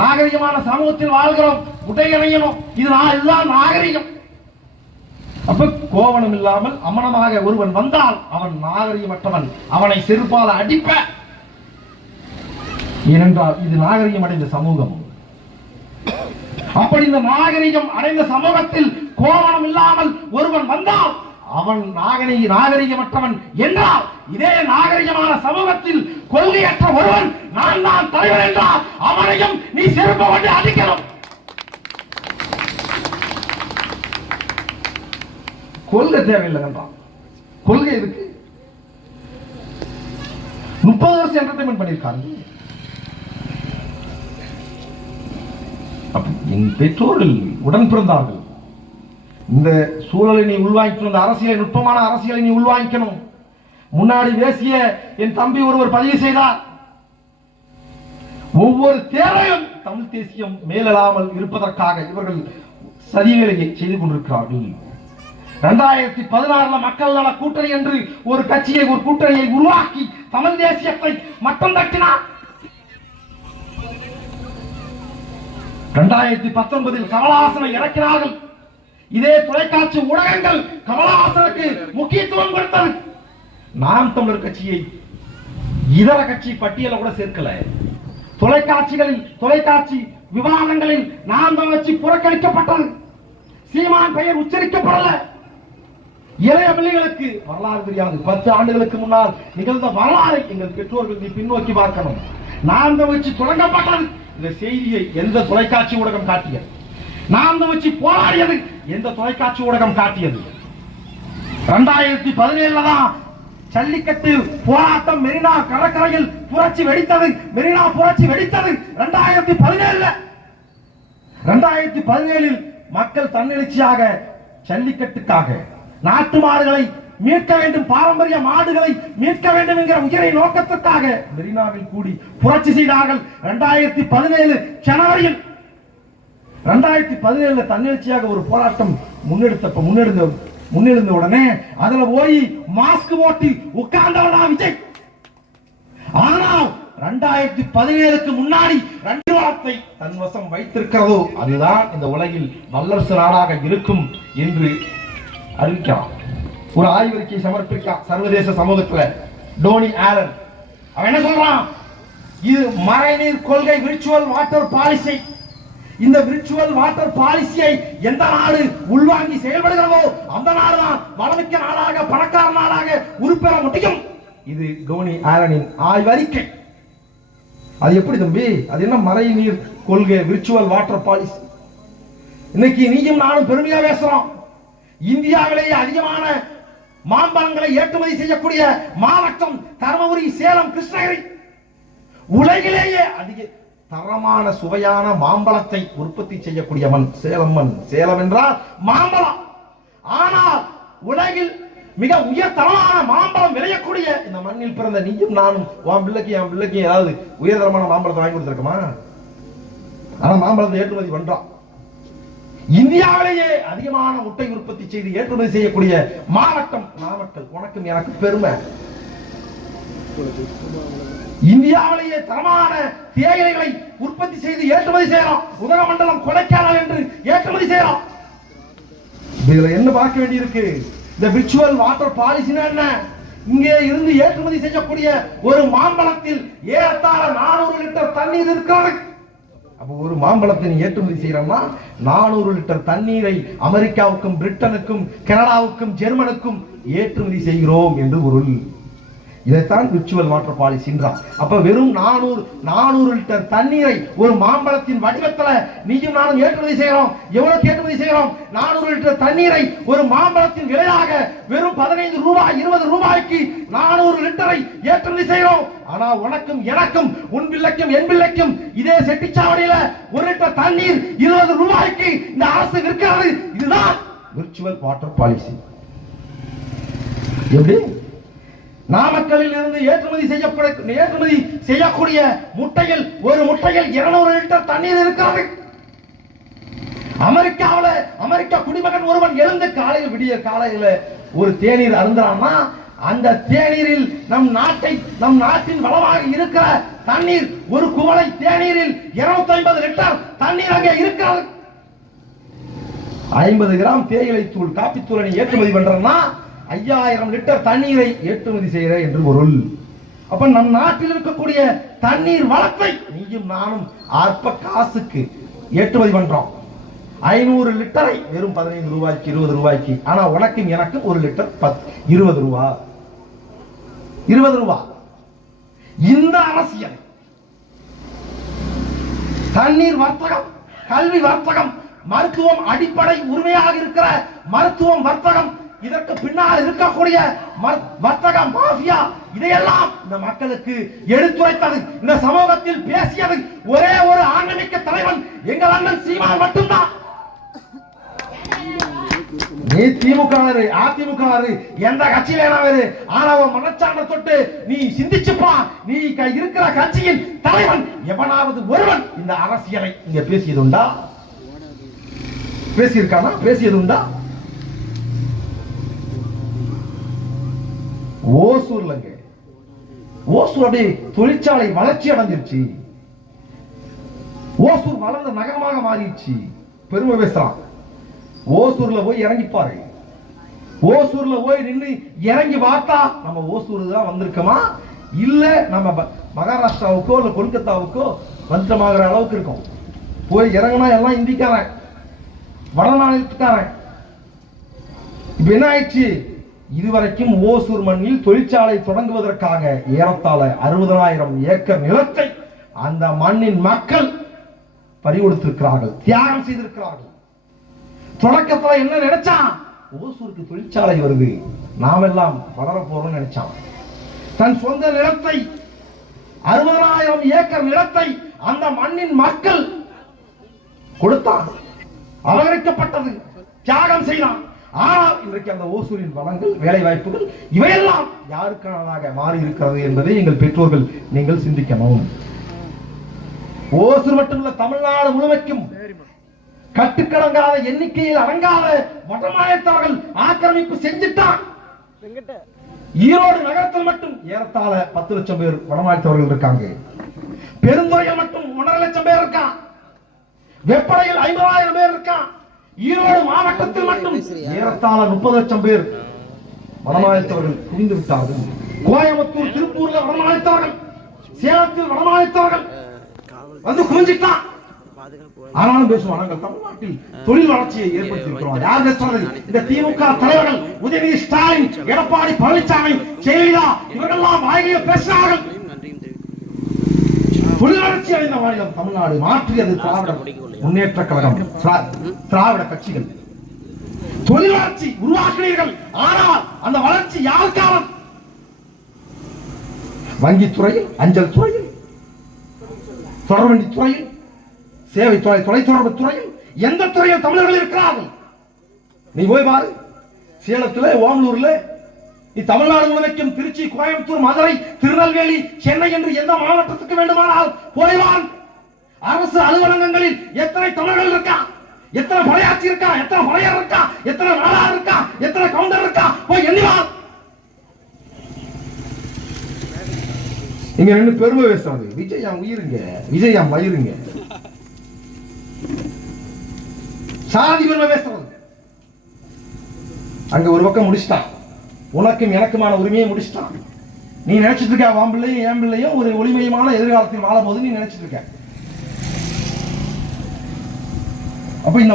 நாகரிகமான சமூகத்தில் வாழ்கிறோம். உடை அணியணும், இதுதான் நாகரிகம். அப்ப கோவணம் இல்லாமல் அம்மனமாக ஒருவன் வந்தால் அவன் நாகரிகமற்றவன், அவனை செருப்பால அடிப்ப. ஏனென்றால் இது நாகரிகம் அடைந்த சமூகம். அப்படி இந்த நாகரிகம் அடைந்த சமூகத்தில் கோவணம் இல்லாமல் ஒருவன் வந்தால் அவன் நாகரிகமற்றவன் என்றால், இதே நாகரிகமான சமூகத்தில் கொள்கையற்ற ஒருவன் நான் தான் தலைவர் என்றால் அவனையும் நீ செருப்ப கொண்டு அடிக்கணும். கொள்கை தேவையில்லை என்றான். கொள்கை இருக்கு. 30 வருஷம் என்டர்டைன்மெண்ட் பண்ணிருக்காங்க. என் பெற்றோர்கள் உடன் பிறந்தார்கள். இந்த சூழலை நீ உள்வாங்கிக்கணும், இந்த அரசியலை, நுட்பமான அரசியலை நீ உள்வாங்கிக்கணும். முன்னாடி பேசிய என் தம்பி ஒருவர் பதிவு செய்தார், ஒவ்வொரு தேவையும் தமிழ் தேசியம் மேலெழாமல் இருப்பதற்காக இவர்கள் சதிவேலையை செய்து கொண்டிருக்கிறார்கள். 2016 மக்கள் நல கூட்டணி என்று ஒரு கூட்டணியை உருவாக்கி தமிழ் தேசியத்தை மட்டம் தட்டினார். 2019 கமலஹாசனை இறக்கிறார்கள். இதே தொலைக்காட்சி ஊடகங்கள் கமலஹாசனுக்கு முக்கியத்துவம் கொடுத்தது. நாம் தமிழர் கட்சியை இதர கட்சி பட்டியல கூட சேர்க்கல. தொலைக்காட்சி விவாதங்களில் நாம் தமிழர் கட்சி புறக்கணிக்கப்பட்டது. சீமான் பெயர் உச்சரிக்கப்படல. இளைய பிள்ளைகளுக்கு வரலாறு தெரியாது. 10 ஆண்டுகளுக்கு முன்னால் நிகழ்ந்த வரலாறை எங்கள் பெற்றோர்கள் பின்னோக்கி பார்க்கணும். நாம் தமிழர் கட்சி தொடங்கப்பட்டது. இந்த செய்தியை எந்த தொலைக்காட்சி ஊடகம் காட்டியது? நாம் வச்சு போராடியது எந்த தொலைக்காட்சி ஊடகம் காட்டியது? 2017 தான் ஜல்லிக்கட்டு போராட்டம் மெரினா கடற்கரையில் புரட்சி வெடித்தது. மெரினா புரட்சி வெடித்தது 2017 மக்கள் தன்னெழுச்சியாக ஜல்லிக்கட்டுக்காக நாட்டு மாடுகளை மீட்க வேண்டும், பாரம்பரிய மாடுகளை மீட்க வேண்டும் என்கிற உயரிய நோக்கத்திற்காக மெரினாவில் கூடி புரட்சி செய்தார்கள். 2017 ஜனவரியில் 2017 தன்னெழுச்சியாக ஒரு போராட்டம் முன்னெடுந்த உடனே அதுல போய் மாஸ்க் போட்டு உட்கார்ந்தவனா விஜய். ஆனால் 2017க்கு முன்னாடி வளத்தை தன் வசம் வைத்திருக்கிறதோ அதுதான் இந்த உலகில் வல்லரசு நாடாக இருக்கும் என்று அறிவிக்கிறான். ஒரு ஆய்வறிக்கை சமர்ப்பிக்கிறான் சர்வதேச சமூகத்துல. டோனி ஆலன் அவன் என்ன சொல்றான்? இது மழைநீர் கொள்கை, விர்ச்சுவல் வாட்டர் பாலிசி. இந்த விர்ச்சுவல் வாட்டர் பாலிசியை எந்த நாடு உள்வாங்கி செயல்படுகிறதோ அந்த நாடுதான் வளமிக்க நாடாக, பணக்கார நாடாக உருப்பெற முடியும். இது டோனி ஆலனின் ஆய்வறிக்கை. அது எப்படி தம்பி? அது என்ன மழைநீர் கொள்கை, விர்ச்சுவல் வாட்டர் பாலிசி? இன்னைக்கு நீயும் நானும் பெருமையா பேசுறோம். இந்தியாவிலேயே அதிகமான மாம்பழங்களை ஏற்றுமதி செய்யக்கூடிய மாவட்டம் தர்மபுரி, சேலம், கிருஷ்ணகிரி. உலகிலேயே அதிக தரமான சுவையான மாம்பழத்தை உற்பத்தி செய்யக்கூடிய மண் சேலம் மண். சேலம் என்றால் மாம்பழம். ஆனால் உலகில் மிக உயர்தரமான மாம்பழம் விளையக்கூடிய இந்த மண்ணில் பிறந்த நீயும் நானும் உன் பிள்ளைக்கு என் பிள்ளைக்கு ஏதாவது உயர்தரமான மாம்பழத்தை வாங்கி கொடுத்திருக்கோமா? ஆனா மாம்பழத்தை ஏற்றுமதி பண்றோம். இந்தியாவிலேயே அதிகமான முட்டை உற்பத்தி செய்து ஏற்றுமதி செய்யக்கூடிய மாவட்டம் நாமக்கல். உனக்கும் எனக்கு பெருமை. இந்தியாவிலேயே தரமான தேயிலைகளை உற்பத்தி செய்து ஏற்றுமதி செய்யறோம். உதகமண்டலம், கொடைக்கானல் என்று ஏற்றுமதி செய்யறோம். இதுல என்ன பார்க்க வேண்டியிருக்கு? இந்த விர்ச்சுவல் வாட்டர் பாலிசினா என்ன? இங்கே இருந்து ஏற்றுமதி செய்யக்கூடிய ஒரு மாம்பழத்தில் ஏறத்தாழ 400 லிட்டர் தண்ணீர் இருக்கிறது. அப்ப ஒரு மாம்பழத்தின் ஏற்றுமதி செய்யறோம்னா 400 லிட்டர் தண்ணீரை அமெரிக்காவுக்கும், பிரிட்டனுக்கும், கனடாவுக்கும், ஜெர்மனுக்கும் ஏற்றுமதி செய்கிறோம் என்று பொருள். இதைத்தான் விர்ச்சுவல் வாட்டர் பாலிசி என்றார். அப்ப வெறும் 400 லிட்டர் தண்ணீரை ஒரு மாம்பழத்தின் வடிவத்துல நீயும் நானும் ஏற்றுமதி செய்யறோம். எவ்வளவு ஏற்றுமதி செய்யறோம்? 400 லிட்டர் தண்ணீரை ஒரு மாம்பழத்தின் விலையாக வெறும் 15 ரூபாய், 20 ரூபாய்க்கு 400 லிட்டரை ஏற்றுமதி செய்யறோம். ஆனா உனக்கும் எனக்கும், உன் பிள்ளைக்கும் என் பிள்ளைக்கும் இதே செட்டிச்சாவடியில 1 லிட்டர் தண்ணீர் 20 ரூபாய்க்கு இந்த அரசு விற்கிறது. இதுதான் விர்ச்சுவல் வாட்டர் பாலிசி. எப்படி? நாமக்கல்லில் இருந்து ஏற்றுமதி செய்யக்கூடிய முட்டையில் ஒரு முட்டையில் 200 லிட்டர் தண்ணீர் இருக்கிறது. அமெரிக்கா குடிமகன் ஒருவன் எழுந்து காலையில், விடிய காலையில் ஒரு தேநீர் அருந்தான்னா அந்த தேநீரில் நம் நாட்டின் வளமாக இருக்கிற தண்ணீர், ஒரு குவளை தேநீரில் 250 லிட்டர் தண்ணீர் அங்கே இருக்கிறது. 50 கிராம் தேயிலை தூள், காப்பி தூளை ஏற்றுமதி பண்றோம்னா 5000 லிட்டர் தண்ணீரை ஏற்றுமதி செய்கிற என்று பொருள். அப்ப நம் நாட்டில் இருக்கக்கூடிய தண்ணீர் வளத்தை நீயும் நானும் அற்ப காசுக்கு ஏற்றுமதி பண்றோம். 500 லிட்டரை வெறும் 15 ரூபாய்க்கு, 20 ரூபாய்க்கு. ஆனா உனக்கும் எனக்கும் 1 லிட்டர் 20 ரூபாய். 20 ரூபாய். இந்த அரசியல் தண்ணீர் வர்த்தகம், கல்வி வர்த்தகம், மருத்துவம் அடிப்படை உரிமையாக இருக்கிற மருத்துவம் வர்த்தகம், இதற்கு பின்னால் இருக்கக்கூடிய வர்த்தக மாஃபியா, இதையெல்லாம் இந்த மக்களுக்கு எடுத்துரைத்தது, இந்த சமூகத்தில் பேசியது ஒரே ஒரு ஆன்மீக தலைவன் எங்கள் அண்ணன் சீமான் மட்டும்தான். நீ திமுக, அதிமுக, எந்த கட்சியில ஆனா மனச்சான்ற தொட்டு நீ சிந்திச்சுப்பா. நீ இருக்கிற கட்சியின் தலைவன் எவனாவது ஒருவன் இந்த அரசியலை இங்க பேசியது உண்டா? பேசியிருக்கானா? பேசியது உண்டா? ஓசூர்லங்க, ஓசூர் அப்படியே தொழிற்சாலை வளர்ச்சி அடைஞ்சிருச்சு. ஓசூர் வளர்ந்த நகரமாக மாறிடுச்சு. பெருமை பேசுறான். ஓசூர்ல போய் இறங்கி பாரு. ஓசூர்ல போய் நின்று இறங்கி பார்த்தா நம்ம ஓசூர் தான் வந்திருக்கோமா, இல்ல நம்ம மகாராஷ்டிராவுக்கோ இல்ல கொல்கத்தாவுக்கோ வந்துட்டமாகிற அளவுக்கு இருக்கும். போய் இறங்கினா எல்லாம் இந்திக்காரன், வடமாநிலத்துக்காரன். இப்ப என்ன ஆயிடுச்சு? இதுவரைக்கும் ஓசூர் மண்ணில் தொழிற்சாலை தொடங்குவதற்காக ஏறத்தாழ 60,000 ஏக்கர் நிலத்தை அந்த மண்ணின் மக்கள் பறிகொடுத்திருக்கிறார்கள், தியாகம் செய்திருக்கிறார்கள். தொடக்கத்துல என்ன நினைச்சான்? ஓசூருக்கு தொழிற்சாலை வருது, நாம் எல்லாம் வளர போறோம்னு நினைச்சான். தன் சொந்த நிலத்தை 60,000 ஏக்கர் நிலத்தை அந்த மண்ணின் மக்கள் கொடுத்தான், அபகரிக்கப்பட்டது, தியாகம் செய்தான். ஆனால் இன்றைக்கு அந்த ஓசூரின் வளங்கள், வேலை வாய்ப்புகள் இவையெல்லாம் யாருக்கானதாக மாறி இருக்கிறது என்பதை எங்கள் பெற்றோர்கள் நீங்கள் சிந்திக்கணும். ஓசூர் மட்டுமல்ல, தமிழ்நாடு முழுமைக்கும் கட்டுக்கடங்காத எண்ணிக்கையில் அடங்காத வடமாநிலத்தவர்கள் ஆக்கிரமிப்பு செஞ்சுட்டான். ஈரோடு நகரத்தில் மட்டும் ஏறத்தாழ 10 லட்சம் பேர் வடமாநிலத்தவர்கள் இருக்காங்க. பெருந்துறையில் மட்டும் 1.5 லட்சம் பேர் இருக்கான். வெப்படையில் 50,000 பேர் இருக்கான். ஈரோடு மாவட்டத்தில் மட்டும் ஏறத்தாழ 30 லட்சம் பேர் வடமாநிலத்தவர்கள் குவிந்து விட்டார்கள். கோயம்புத்தூர், திருப்பூர்ல வடமாநிலத்தவர்கள், சேலத்தில் வடமாநிலத்தவர்கள் வந்து குவிஞ்சிட்டான். ஆனாலும் பேசுவோம், நாங்கள் தமிழ்நாட்டில் தொழில் வளர்ச்சியை ஏற்படுத்தியிருக்கிறோம். யார் பேசுறது? இந்த திமுக தலைவர்கள் உதயநிதி ஸ்டாலின், எடப்பாடி பழனிசாமி, ஜெயலலிதா இவர்கள்லாம் வாயிலே பேசினார்கள். தொழில் வளர்ச்சி அடைந்த மாநிலம் தமிழ்நாடு. மாற்றியது திராவிட முன்னேற்ற கழகம், திராவிட கட்சிகள். தொழில் வளர்ச்சி உருவாக்கினீர்கள். ஆனால் அந்த வளர்ச்சி யார் காலம்? வங்கித்துறையில், அஞ்சல் துறையில், தொடர்வண்டி துறையில், சேவை துறை, தொலைத்தொடர்பு துறையில், எந்த துறையில் தமிழர்கள் இருக்கிறார்கள்? நீ போய் பாரு. சேலத்துல, ஓமலூர்ல, நீ தமிழ்நாடு முழுமைக்கும் திருச்சி, கோயம்புத்தூர், மதுரை, திருநெல்வேலி, சென்னை என்று எந்த மாவட்டத்துக்கு வேண்டுமானால் போய்வான். அரசு அலுவலகங்களில் எத்தனை தமிழர்கள் இருக்கா? எத்தனை படையாட்சி இருக்கா? எத்தனை படையர் இருக்கா? எத்தனை நாடார் இருக்கா? எத்தனை கவுண்டர் இருக்கா? போய் எண்ணிவான். இங்க ரெண்டு பெருமை பேசுறாங்க. விஜய் என் உயிருங்க, விஜய் என் மயிருங்க. சாதி பெருமை பேசுறது. அங்க ஒரு பக்கம் முடிச்சிட்டான். உனக்கும் எனக்குமான உரிமையை முடிச்சிட்டான். நீ நினைச்சிட்டு இருக்க உன் பிள்ளையும் என் பிள்ளையும் ஒரு ஒளிமயமான எதிர்காலத்தில் வாழும் போது நீ நினைச்சிட்டு இருக்க. அப்ப இந்த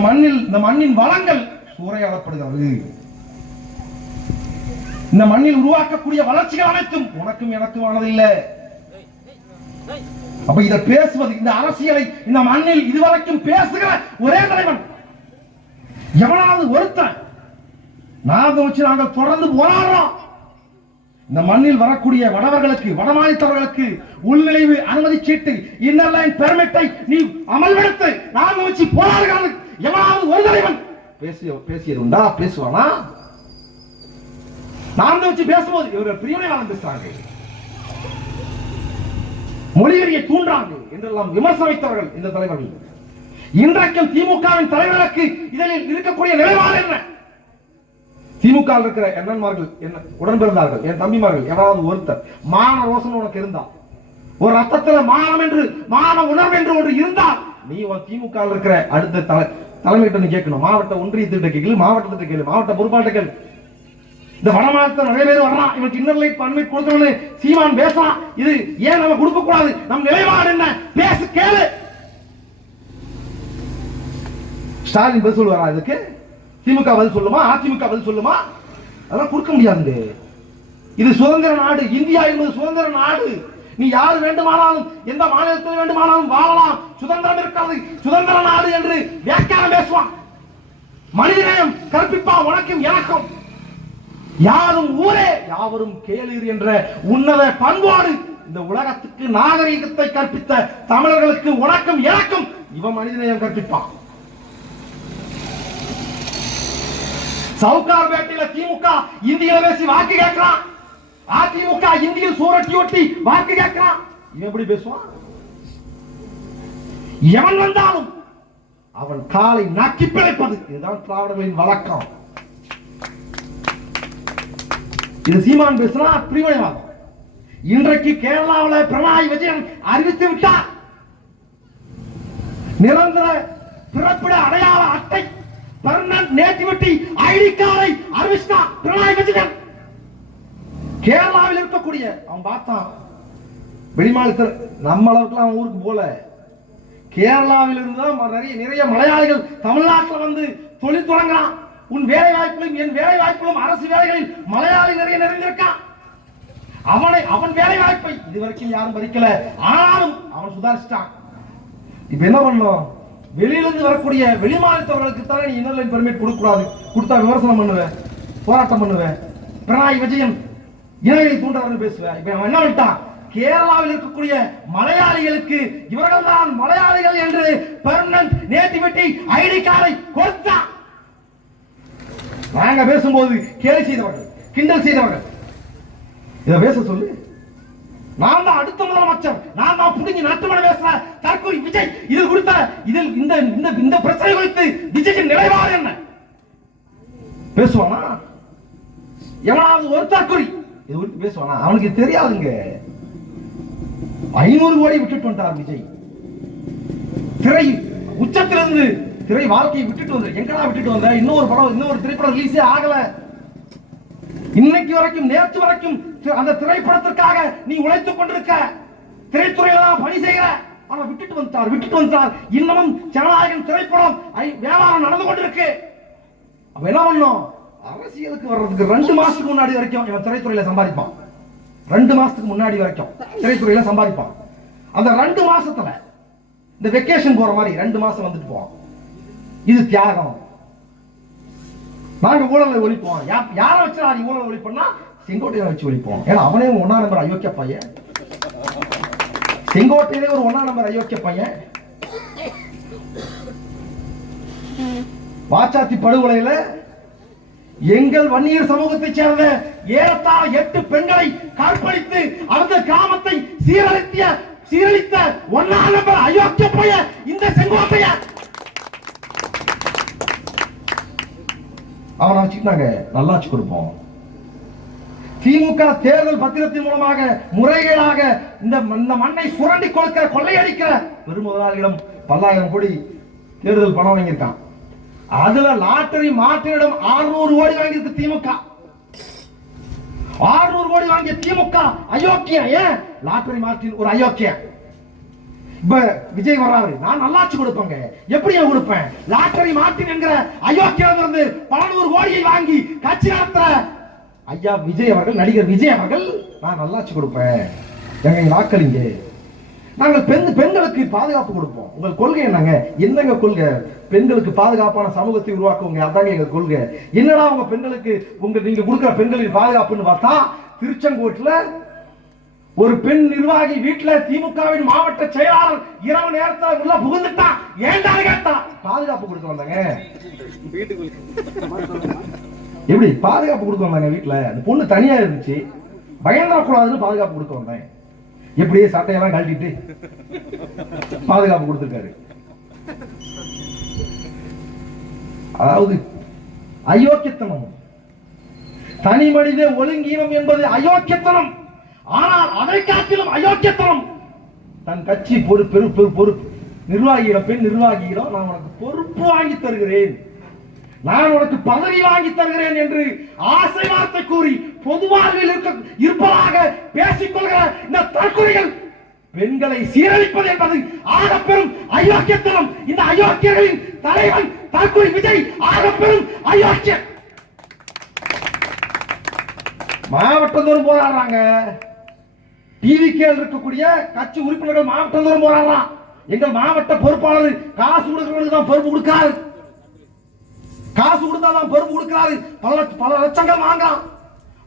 மண்ணின் வளங்கள் சூறையாடப்படுகிறது. இந்த மண்ணில் உருவாக்கக்கூடிய வளர்ச்சிகள் அனைத்தும் உனக்கும் எனக்குமானதில்லை. அப்ப இதை பேசுவது, இந்த அரசியலை இந்த மண்ணில் இதுவரைக்கும் பேசுகிற ஒரே தலைவன் எவனாவது ஒருத்தன் நாங்கள் வச்சு நாங்கள் தொடர்ந்து போராடுறோம். இந்த மண்ணில் வரக்கூடிய வடவர்களுக்கு, வடமாநிலத்தவர்களுக்கு உள்நுழைவு அனுமதி சீட்டு, இன்னர் லைன் பெர்மிட்டை நீ அமல்படுத்த நாங்கள் வச்சு போராடுகிறது எவனாவது ஒரு தலைவன் பேசியது உண்டா? பேசுவானா? நாங்க வச்சு பேசும்போது இவர்கள் பிரியமையாளம் பேசுறாங்க, மொழிவெறியை தூண்டாங்க என்றெல்லாம் விமர்சனித்தவர்கள் இந்த தலைவர்கள். இன்றைக்கும் திமுகவின் தலைவர்களுக்கு இதில் இருக்கக்கூடிய நிலைப்பாடு என்ன? திமுக இருக்கிற எண்ணன்மார்கள், என்ன உடன்பிறந்தார்கள், என் தம்பிமார்கள், எவராவது ஒருத்தர் மான ரோசன் உனக்கு இருந்தா, ஒரு ரத்தத்துல மானம் என்று, மான உணர்வு என்று ஒன்று இருந்தால், நீ திமுக இருக்கிற அடுத்த தலைமையிட்ட நீ கேட்கணும். மாவட்ட ஒன்றியத்திட்ட கேட்கல, மாவட்டத்திட்ட கேளு, மாவட்ட பொறுப்பாட்ட கேளு. இந்த வடமாநிலத்தில் நிறைய பேர் வரலாம், இவனுக்கு இன்னர் லைட் பர்மிட் கொடுக்கணும்னு சீமான் பேசலாம். இது ஏன் நம்ம கொடுக்க கூடாது? நம் நிலைப்பாடு என்ன? பேசு, கேளு. ஸ்டாலின் பதில் சொல்லுவாரா இதுக்கு? திமுக பதில் சொல்லுமா? அதிமுக பதில் சொல்லுமா? அதெல்லாம் கொடுக்க முடியாது. இது சுதந்திர நாடு. இந்தியா என்பது சுதந்திர நாடு. நீ யார் வேண்டுமானாலும் எந்த மாநிலத்தில் வேண்டுமானாலும் வாழலாம். சுதந்திரம் இருக்காது. சுதந்திர நாடு என்று வியாக்கியானம் பேசுவான். மனிதநேயம் கற்பிப்பான் உனக்கும் எனக்கும். யாரும் ஊரே யாவரும் கேளீர் என்ற உன்னத பண்பாடு இந்த உலகத்துக்கு நாகரீகத்தை கற்பித்த தமிழர்களுக்கு உனக்கும் எனக்கும் இவன் மனிதநேயம் கற்பிப்பான். சவுகார்பேட்டையில திமுக இந்தியில பேசி வாக்கு கேட்கிறான். அதிமுக இந்தியில் சூரட்டி ஒட்டி வாக்கு கேட்கிறான். இவன் எப்படி பேசுவான்? எவன் வந்தாலும் அவன் காலை நக்கி பிழைப்பது. இதுதான் திராவிடர்களின் வழக்கம். இது சீமான் பேசுனா பிரிவினைவாதம். இன்றைக்கு கேரளாவில் பினராயி விஜயன் அறிவித்து விட்டார். நிரந்தர பிறப்பிட அடையாள அட்டை பெர்மனன்ட் நேட்டிவிட்டி ஐடி கார்டை அறிவித்தார் பினராயி விஜயன். கேரளாவில் இருக்கக்கூடிய அவன் பார்த்தான், வெளிமாநிலத்தில் நம்ம அளவுக்கு அவன் ஊருக்கு போல. கேரளாவில் இருந்தால் நிறைய மலையாளிகள் தமிழ்நாட்டில் வந்து தொழில் தொடங்கலாம். உன் வேலை வாய்ப்பிலும் என் வேலை வாய்ப்பிலும் அரசு வேலைகளில் மலையாளி நிறைய நிறைந்திருக்கான். அவன் வேலை வாய்ப்பை இதுவரைக்கும் யாரும் பறிக்கல. ஆனாலும் அவன் சுதாரிச்சிட்டான். இப்ப என்ன பண்ணும்? வெளியிலிருந்து வரக்கூடிய வெளிமாநிலத்தவர்களுக்கு தானே நீ இன்னர் லைன் பெர்மிட் கொடுக்க கூடாது. கொடுத்தா விமர்சனம் பண்ணுவேன், போராட்டம் பண்ணுவேன், பினராயி விஜயன் இணையை தூண்டவர்கள் பேசுவேன். இப்ப அவன் என்ன பண்ணிட்டான்? கேரளாவில் இருக்கக்கூடிய மலையாளிகளுக்கு இவர்கள் தான் மலையாளிகள் என்று பெர்மனன்ட் நேட்டிவிட்டி ஐடி கார்டை கொடுத்தான். நாங்க பேசும்போது கேலி செய்தவர்கள், கிண்டல் செய்தவர்கள். இதை பேச சொல்லு. நான் தான் அடுத்த முதலமைச்சர், நான் தான் புடிங்கி நாட்டுமணி பேசுற தற்கொலை விஜய். இதில் குறித்த இதில் இந்த பிரச்சனை குறித்து விஜயின் நிலைப்பாடு என்ன பேசுவானா? எவனாவது ஒரு தற்கொலை இது குறித்து பேசுவானா? அவனுக்கு தெரியாதுங்க. 500 கோடி விட்டுட்டு வந்தார் விஜய். திரை உச்சத்திலிருந்து திரை வாழ்க்கையை விட்டுட்டு வந்த. எங்கடா விட்டுட்டு வந்த? இன்னொரு படம், இன்னொரு திரைப்படம் ரிலீஸே ஆகல. இன்னைக்கு வரைக்கும், நேற்று வரைக்கும் அந்த திரைப்படத்திற்காக நீ உழைத்துக் கொண்டிருக்க, திரைத்துறையெல்லாம் பணி செய்கிற. ஆனா விட்டுட்டு வந்தார். இன்னமும் ஜனநாயகன் திரைப்படம் வியாபாரம் நடந்து கொண்டிருக்கு. அப்ப என்ன பண்ணும்? அரசியலுக்கு வர்றதுக்கு 2 மாசத்துக்கு முன்னாடி வரைக்கும் இவன் திரைத்துறையில சம்பாதிப்பான். 2 மாசத்துக்கு முன்னாடி வரைக்கும் திரைத்துறையில சம்பாதிப்பான். அந்த 2 மாசத்துல இந்த வெக்கேஷன் போற மாதிரி 2 மாசம் வந்துட்டு போவான். இது தியாகம். நாங்க ஊழலை ஒழிப்போம். யாரை வச்சு நீ ஊழலை ஒழிப்போம்னா செங்கோட்டையை வச்சு ஒழிப்போம். ஏன்னா அவனே 1ஆம் நம்பர் அயோக்கிய பையன். செங்கோட்டையிலே ஒரு 1ஆம் நம்பர் அயோக்கிய பையன். வாச்சாத்தி படுகொலையில எங்கள் வன்னியர் சமூகத்தை சேர்ந்த ஏறத்தாழ 8 பெண்களை கற்பழித்து அந்த கிராமத்தை சீரழித்த 1ஆம் நம்பர் அயோக்கிய பையன் இந்த செங்கோட்டைய. அவனை வச்சுக்கிட்டாங்க நல்லாச்சு கொடுப்போம். திமுக தேர்தல் பத்திரத்தின் மூலமாக முறைகேடாக இந்த மண்ணை சுரண்டி கொடுக்கிற, கொள்ளையடிக்கிற பெரும் முதலாளியிடம் 10,000 கோடி தேர்தல் பணம் வாங்கியிருக்கான். அதுல லாட்டரி மாற்றிடம் 600 கோடி வாங்கியிருக்கு திமுக. 600 கோடி வாங்கிய திமுக அயோக்கியம். ஏன்? லாட்டரி மாற்றின் ஒரு அயோக்கியம். இப்ப விஜய் வர்றாரு, நான் நல்லாச்சு கொடுப்பேங்க. எப்படி கொடுப்பேன்? லாட்டரி மாற்றின் என்கிற அயோக்கியம் இருந்து 100 கோடியை வாங்கி கட்சி நடத்துற ஐயா விஜய் அவர்கள், நடிகர் விஜய் அவர்கள், நான் நல்லாச்சு கொடுப்பேன், எங்க வாக்களிங்க, நாங்கள் பெண்களுக்கு பாதுகாப்பு கொடுப்போம். உங்க கொள்கை என்னங்க? என்னங்க கொள்கை? பெண்களுக்கு பாதுகாப்பான சமூகத்தை உருவாக்குவோங்க, அதாங்க எங்க கொள்கை. என்னடா உங்க பெண்களுக்கு நீங்க கொடுக்கிற பெண்களின் பாதுகாப்புன்னு பார்த்தா, திருச்செங்கோட்டுல ஒரு பெண் நிர்வாகி வீட்டுல திமுகவின் மாவட்ட செயலாளர் இரவு நேரத்தில் உள்ள புகுந்துட்டான். ஏன்டா கேட்டா? பாதுகாப்பு கொடுக்க வந்தாங்க. எப்படி பாதுகாப்பு கொடுக்க வந்தாங்க? வீட்டுல அந்த பொண்ணு தனியா இருந்துச்சு, பயந்துடக்கூடாதுன்னு பாதுகாப்பு கொடுக்க வந்தேன். எப்படியே சட்டையெல்லாம் கழட்டிட்டு பாதுகாப்பு கொடுத்திருக்காரு. அதாவது அயோக்கியத்தனம், தனி மனித ஒழுங்கீனம் என்பது அயோக்கியத்தனம். ஆனால் அதை காட்டிலும் அயோக்கியத்தனம் தன் கட்சி பொறுப்பு நிர்வாகியிடம், பெண் நிர்வாகியிடம், நான் உனக்கு பொறுப்பு வாங்கி தருகிறேன், நான் உனக்கு பதவி வாங்கி தருகிறேன் என்று ஆசை வார்த்தை கூறி பொது வாழ்வில் இருப்பதாக பேசிக் கொள்கிற இந்த தற்கொலைகள் பெண்களை சீரழிப்பது என்பது ஆகப்பெரும் அயோக்கியத்தனம். இந்த அயோக்கியர்களின் தலைவன் தற்கொலை விஜய் ஆகப்பெரும் அயோக்கிய. மாவட்டந்தோறும் போராடுறாங்க. டிவிகேல இருக்கக்கூடிய கட்சி உறுப்பினர்கள் மாவட்டந்தோறும் போராடுறான். எங்கள் மாவட்ட பொறுப்பாளர் காசு கொடுக்கிறவங்களுக்கு தான் பொறுப்பு கொடுக்கிறாரு, காசு கொடுத்தாதான் பொறுப்பு கொடுக்கிறாரு. பல லட்சங்கள் வாங்கலாம்.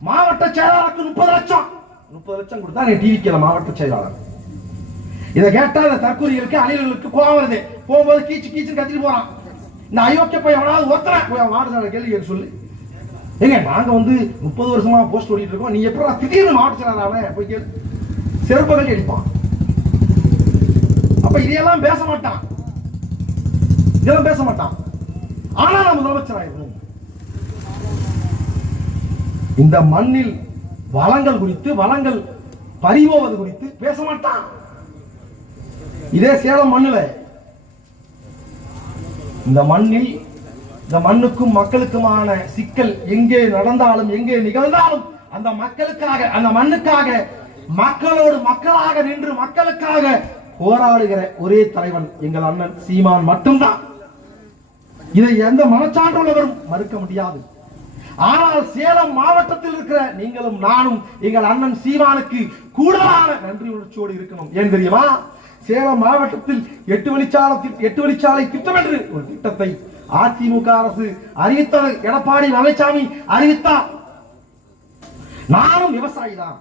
மாவட்ட செயலாளருக்கு 30 லட்சம் கொடுத்தா நீ டிவிகேல மாவட்ட செயலாளர். இதை கேட்டா இந்த தற்கொலைகளுக்கு அணில்களுக்கு கோவம் வருது. போகும்போது கீச்சு கத்திட்டு போறான். இந்த அயோக்கிய பையன் எவனாவது ஒருத்தர மாவட்ட கேள்வி கேட்க சொல்லு. ஏங்க நாங்க 30 வருஷமா போஸ்ட் ஓடிட்டு இருக்கோம், நீ எப்படா திடீர்னு மாவட்ட செயலாளர் போய் கேளு, செருப்பகள் அடிப்பான். அப்ப இதையெல்லாம் பேச மாட்டான், இதெல்லாம் பேச மாட்டான். ஆனா நான் முதலமைச்சர் ஆயிடும். இந்த மண்ணில் வளங்கள் குறித்து, வளங்கள் பறிபோவது குறித்து பேச மாட்டான். இதே சேலம் மண்ணில், இந்த மண்ணில், இந்த மண்ணுக்கும் மக்களுக்குமான சிக்கல் எங்கே நடந்தாலும், எங்கே நிகழ்ந்தாலும் அந்த மக்களுக்காக, அந்த மண்ணுக்காக, மக்களோடு மக்களாக நின்று மக்களுக்காக போராடுகிற ஒரே தலைவன் எங்கள் அண்ணன் சீமான் மட்டும்தான். இதை எந்த மனச்சான்று உள்ளவரும் மறுக்க முடியாது. ஆனால் சேலம் மாவட்டத்தில் இருக்கிற நீங்களும் நானும் எங்கள் அண்ணன் சீமானுக்கு கூடுதலான நன்றி உணர்ச்சியோடு இருக்கணும். ஏன் தெரியுமா? சேலம் மாவட்டத்தில் 8 வழிச்சாலை திட்டம் என்று ஒரு திட்டத்தை அதிமுக அரசு அறிவித்தது. எடப்பாடி பழனிசாமி அறிவித்தார். நானும் விவசாயி தான்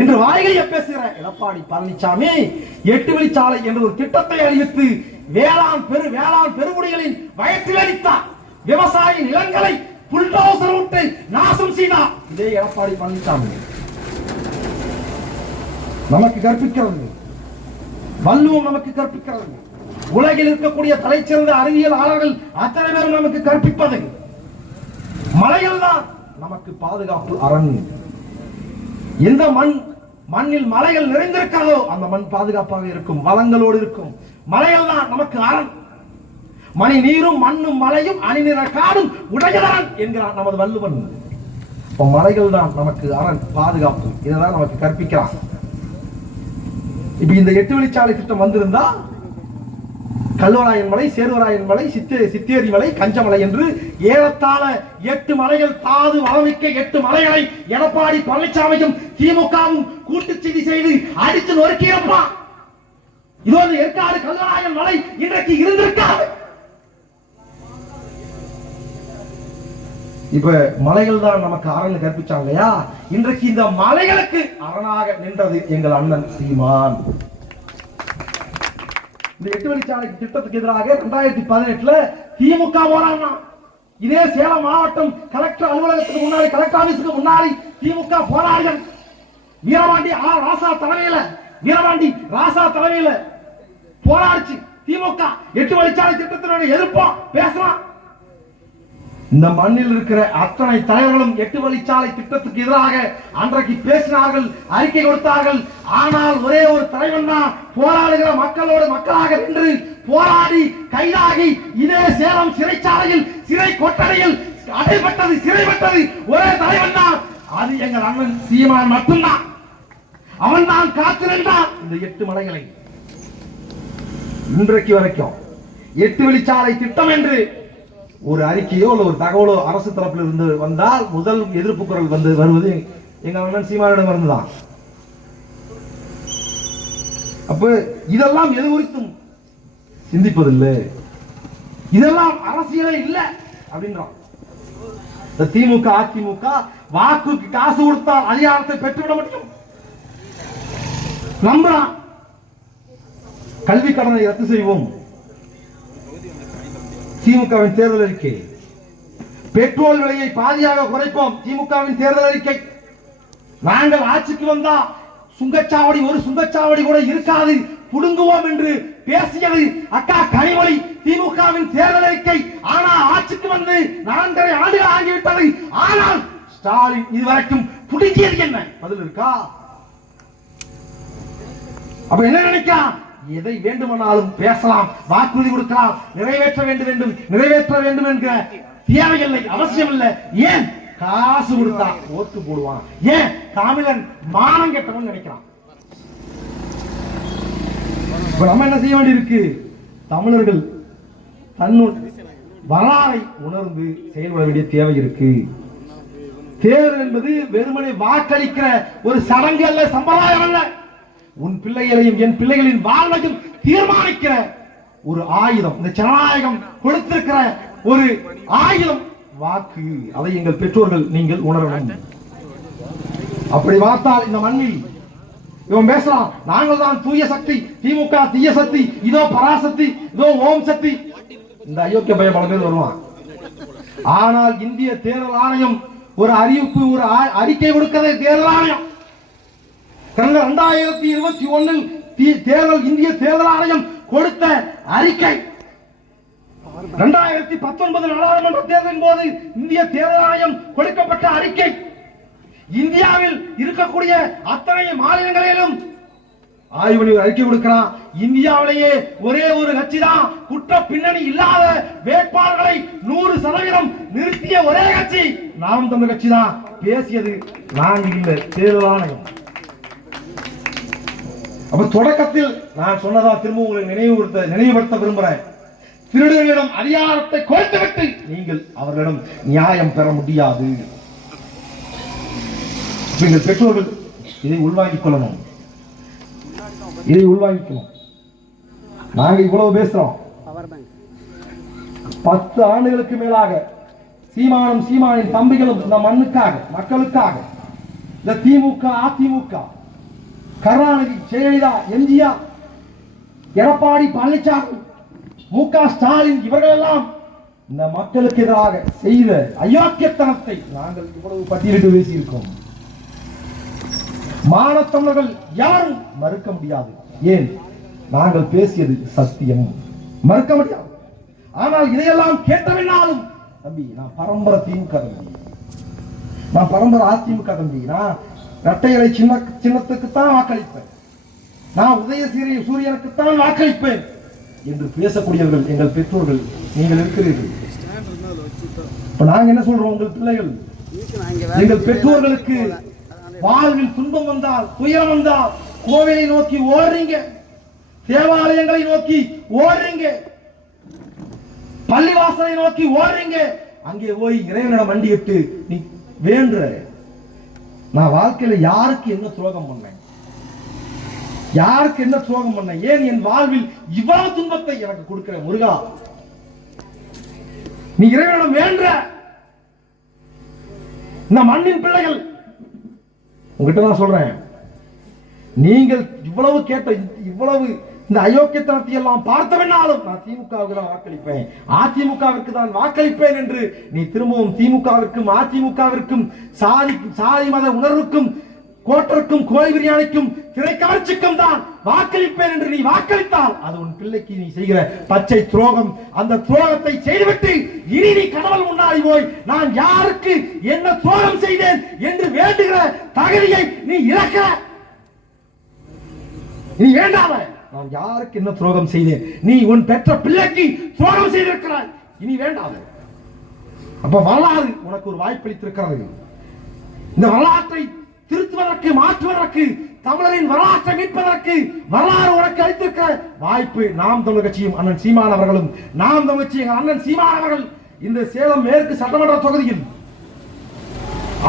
என்று வாய்களில் பேசுகிற எடப்பாடி பழனிசாமி 8 வழிச்சாலை என்ற ஒரு திட்டத்தை அறிவித்து வேளாண் பெருங்குடிகளின் வயத்தில் அளித்தார். விவசாய நிலங்களை புல்டோசர் விட்டு நாசம் செய்தார். இதே எடப்பாடி பழனிசாமி நமக்கு கற்பிக்கிறது, வள்ளுவம் நமக்கு கற்பிக்கிறது, உலகில் இருக்கக்கூடிய தலைச்சிறந்த அறிவியலாளர்கள் அத்தனை பேரும் நமக்கு கற்பிப்பது மலைகள் தான் நமக்கு பாதுகாப்பு அரண். எந்த மண்ணில் மலைகள் நிறைந்திருக்கிறதோ அந்த மண் பாதுகாப்பாக இருக்கும், வளங்களோடு இருக்கும். மலைகள் தான் நமக்கு அரண். மணி நீரும் மண்ணும் மலையும் அணிநிற காடும் உடையதான் என்கிறான் நமது வள்ளுவன். மலைகள் தான் நமக்கு அரண், பாதுகாப்பு. இதைதான் நமக்கு கற்பிக்கிறான். இப்ப இந்த 8 வழிச்சாலை திட்டம் வந்திருந்தா கல்வராயன் மலை, சேர்வராயன் மலை, சித்தேரி மலை, கஞ்சமலை என்று ஏறத்தாழ 8 மலைகள், தாது வளமிக்க 8 மலைகளை எடப்பாடி பழனிசாமியும் திமுகவும் கூட்டு செய்தி செய்து அடித்து நொறுக்கியப்பா. இதோ ஏற்காடு கல்வராயன் மலை இன்றைக்கு இருந்திருக்காது. இப்ப மலைகள் தான் நமக்கு அரண் கற்பிச்சாங்க இல்லையா? இன்றைக்கு இந்த மலைகளுக்கு அரணாக நின்றது எங்கள் அண்ணன் சீமான். இந்த 8 வழிச்சாலை திட்டத்துக்கு எதிராக 2018 திமுக போராடினா. இதே சேலம் மாவட்டம் கலெக்டர் அலுவலகத்துக்கு முன்னாடி, கலெக்டர் ஆபீஸுக்கு முன்னாடி திமுக போராடிகள் வீரபாண்டி ராசா தலைமையில போராடிச்சு திமுக 8 வழிச்சாலை திட்டத்தினுடைய எதிர்ப்போம் பேசலாம். இந்த மண்ணில் இருக்கிற அத்தனை தலைவர்களும் 8 வழிச்சாலை திட்டத்துக்கு எதிராக அன்றைக்கு பேசினார்கள், அறிக்கை கொடுத்தார்கள். ஆனால் ஒரே ஒரு தலைவன் தான் போராடுகிற மக்களோடு மக்களாக நின்று போராடி கைதாகி இதே சேலம் சிறைச்சாலையில், சிறை கொட்டடையில் அடைபட்டது, சிறைப்பட்டது ஒரே தலைவன் தான். அது எங்கள் அண்ணன் சீமான் மட்டும்தான். அவன் தான் காத்து நின்றான் இந்த 8 மலைகளை. இன்றைக்கு வரைக்கும் 8 வழிச்சாலை திட்டம் என்று ஒரு அறிக்கையோ ஒரு தகவலோ அரசு தரப்பில் இருந்து வந்தால் முதல் எதிர்ப்பு குரல் வருவது எங்க அண்ணன் சீமானிடம் இருந்துதான். அப்ப இதெல்லாம் எது குறித்தும் சிந்திப்பதில்லை, இதெல்லாம் அரசியலே இல்லை அப்படின்றான். திமுக அதிமுக வாக்குக்கு காசு கொடுத்தால் அதிகாரத்தை பெற்றுவிட முடியும் நம்புறான். கல்வி கடனை ரத்து செய்வோம் திமுகவின் தேர்தல் அறிக்கை. பெட்ரோல் விலையை பாதியாக குறைப்போம் திமுகவின் தேர்தல் அறிக்கை. நாங்கள் ஆட்சிக்கு வந்தா சுங்கச்சாவடி, ஒரு சுங்கச்சாவடி கூட இருக்காது, புடுங்குவோம் என்று பேசியது அக்கா கனிமொழி திமுகவின் தேர்தல் அறிக்கை. ஆனால் ஆட்சிக்கு வந்து 4.5 ஆண்டுகள் ஆகிவிட்டது. ஆனால் ஸ்டாலின் இதுவரைக்கும் புடுங்கியது என்ன? பதில் இருக்கா? அப்ப என்ன நினைக்கிறான்? எதை வேண்டுமானாலும் பேசலாம், வாக்குறுதி கொடுக்கலாம், நிறைவேற்ற வேண்டும் என்கிற தேவையில்லை, அவசியம் இல்லை. ஏன்? காசு கொடுத்தா ஓட்டு போடுவான். ஏன்? தமிழன் மானம் கெட்டவன் நினைக்கிறான். நம்ம என்ன செய்ய வேண்டியிருக்கு? தமிழர்கள் தன்னுள் வரலாறை உணர்ந்து செயல்பட வேண்டிய தேவை இருக்கு. தேர்தல் என்பது வெறுமனை வாக்களிக்கிற ஒரு சடங்கு அல்ல, சம்பிரதாயம் அல்ல. உன் பிள்ளைகளையும் என் பிள்ளைகளின் வாழ்வையும் தீர்மானிக்கிற ஒரு ஆயுதம். இந்த ஜனநாயகம் கொடுத்திருக்கிற ஒரு ஆயுதம் வாக்கு. அதை எங்கள் பெற்றோர்கள் நீங்கள் உணரணும். அப்படி பார்த்தால் இந்த மண்ணில் இவன் பேசலாம், நாங்கள் தான் தூய சக்தி, திமுக தீய சக்தி, இதோ பராசக்தி, இதோ ஓம் சக்தி. இந்த அயோக்கிய பய பல பேர் வருவான். ஆனால் இந்திய தேர்தல் ஆணையம் ஒரு அறிவிப்பு, ஒரு அறிக்கை கொடுக்கிறது. தேர்தல் ஆணையம் 2021 தேர்தல், இந்திய தேர்தல் ஆணையம் கொடுத்த அறிக்கை. 2019 நாடாளுமன்ற தேர்தலின் போது இந்திய தேர்தல் ஆணையம் கொடுக்கப்பட்ட அறிக்கை. இந்தியாவில் இருக்கக்கூடிய அத்தனை மாநிலங்களிலும் ஆய்வு அறிக்கை கொடுக்கிறான். இந்தியாவிலேயே ஒரே ஒரு கட்சி தான் குற்ற பின்னணி இல்லாத வேட்பாளர்களை 100% நிறுத்திய ஒரே கட்சி நாம் தமிழர் கட்சி தான். பேசியது நாங்கள் இல்லை, தேர்தல் ஆணையம். அப்ப தொடக்கத்தில் நான் சொன்னதா திரும்ப உங்களுக்கு நினைவுபடுத்த விரும்புகிறேன். திருடர்களிடம் அதிகாரத்தை கொடுத்துவிட்டு நீங்கள் அவர்களிடம் நியாயம் பெற முடியாது. நீங்கள் பெற்றோர்கள் இதை உள்வாங்கிக் கொள்ளணும். நாங்க இவ்வளவு பேசுறோம். 10 ஆண்டுகளுக்கு மேலாக சீமானும் சீமானின் தம்பிகளும் இந்த மண்ணுக்காக, மக்களுக்காக, இந்த திமுக அதிமுக, கருணாநிதி, ஜெயலலிதா, எம்ஜிஆர், எடப்பாடி பழனிசாமி, மு.க. ஸ்டாலின் இவர்கள் எல்லாம் இந்த மக்களுக்கு எதிராக செய்த அயோக்கியத்தனத்தை நாங்கள் இவ்வளவு பட்டியலிட்டு பேசியிருக்கோம். மானத்தமிழர்கள் யாரும் மறுக்க முடியாது. ஏன்? நாங்கள் பேசியது சத்தியம், மறுக்க முடியாது. ஆனால் இதையெல்லாம் கேட்டவனாலும் தம்பி, நான் பரம்பரை திமுக தம்பி, நான் பரம்பரை அதிமுக தம்பி, நான் இரட்டை இலை சின்னத்துக்குத்தான் வாக்களிப்பேன், நான் உதய சூரியனுக்குத்தான் வாக்களிப்பேன் என்று பேசக்கூடியவர்கள் எங்கள் பெற்றோர்கள் நீங்கள் இருக்கிறீர்கள். இப்ப நாங்க என்ன சொல்றோம்? உங்கள் பிள்ளைகள், எங்கள் பெற்றோர்களுக்கு வாழ்வில் துன்பம் வந்தால், துயரம் வந்தால் கோவிலை நோக்கி ஓடுறீங்க, தேவாலயங்களை நோக்கி ஓடுறீங்க, பள்ளிவாசலை நோக்கி ஓடுறீங்க. அங்கே போய் இறைவனிடம் மண்டியிட்டு நீ வேண்ட, நான் வாழ்க்கையில யாருக்கு என்ன துரோகம் பண்ணேன், யாருக்கு என்ன துரோகம் பண்ணேன், ஏன் என் வாழ்வில் இவ்வளவு துன்பத்தை எனக்கு கொடுக்கிற முருகா, நீ இறைவனிடம் வேண்ட. இந்த மண்ணின் பிள்ளைகள் உங்ககிட்ட நான் சொல்றேன், நீங்கள் இவ்வளவு கேட்ட, இவ்வளவு இந்த அயோக்கியத்தனத்தை எல்லாம் பார்த்தவனாலும் நான் திமுகவுக்கு தான் வாக்களிப்பேன், அதிமுகவிற்கு தான் வாக்களிப்பேன் என்று நீ திரும்பவும் திமுகவிற்கும் அதிமுகவிற்கும் சாதி மத உணர்வுக்கும் கோட்டருக்கும் கோழி பிரியாணிக்கும் திரைக்காட்சிக்கும் தான் வாக்களிப்பேன் என்று நீ வாக்களித்தால் அது உன் பிள்ளைக்கு நீ செய்கிற பச்சை துரோகம். அந்த துரோகத்தை செய்துவிட்டு இனி நீ கடவுள் முன்னாடி போய் நான் யாருக்கு என்ன துரோகம் செய்தேன் என்று வேண்டுகிற தகுதியை நீ இழக்கிற. நீ வேண்டாத, நான் யாருக்கு என்ன துரோகம் செய்தேன், நீ உன் பெற்ற பிள்ளைக்கு துரோகம் செய்திருக்கிறாய், இனி வேண்டாத. அப்ப வரலாறு உனக்கு ஒரு வாய்ப்பளித்திருக்கிறது. இந்த வரலாற்றை திருத்துவதற்கு, மாற்றுவதற்கு, தமிழரின் வரலாற்றை மீட்பதற்கு வரலாறு உனக்கு அளித்திருக்கிற வாய்ப்பு நாம் தமிழர் கட்சியும் அண்ணன் சீமான் அவர்களும், நாம் தமிழர் கட்சி அண்ணன் சீமான் அவர்கள் இந்த சேலம் மேற்கு சட்டமன்ற தொகுதியில்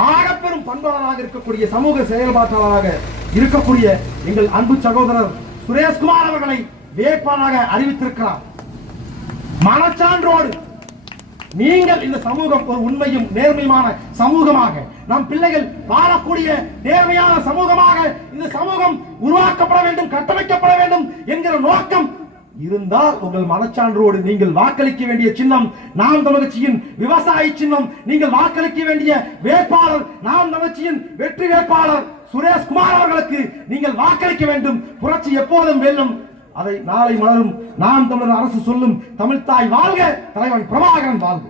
ஆகப்பெரும் பண்பாளராக இருக்கக்கூடிய, சமூக செயல்பாட்டாளராக இருக்கக்கூடிய எங்கள் அன்பு சகோதரர் சுரேஷ்குமார் அவர்களை வேட்பாளராக அறிவித்திருக்கிறார். மனச்சான்றோடு நீங்கள் இந்த சமூகம் ஒரு உண்மையும் நேர்மையான சமூகமாக, நம் பிள்ளைகள் வாழக்கூடிய நேர்மையான சமூகமாக இந்த சமூகம் உருவாக்கப்பட வேண்டும், கட்டமைக்கப்பட வேண்டும் என்கிற நோக்கம் இருந்தால் உங்கள் மனச்சான்றோடு நீங்கள் வாக்களிக்க வேண்டிய சின்னம் நாம் தமிழர் கட்சியின் விவசாய சின்னம். நீங்கள் வாக்களிக்க வேண்டிய வேட்பாளர் நாம் தமிழர் கட்சியின் வெற்றி வேட்பாளர் சுரேஷ்குமார் அவர்களுக்கு நீங்கள் வாக்களிக்க வேண்டும். புரட்சி எப்போதும் வெல்லும், அதை நாளை மலரும். நாம் தமிழர் அரசு சொல்லும் தமிழ்த்தாய் வாழ்க, தலைவன் பிரபாகரன் வாழ்க.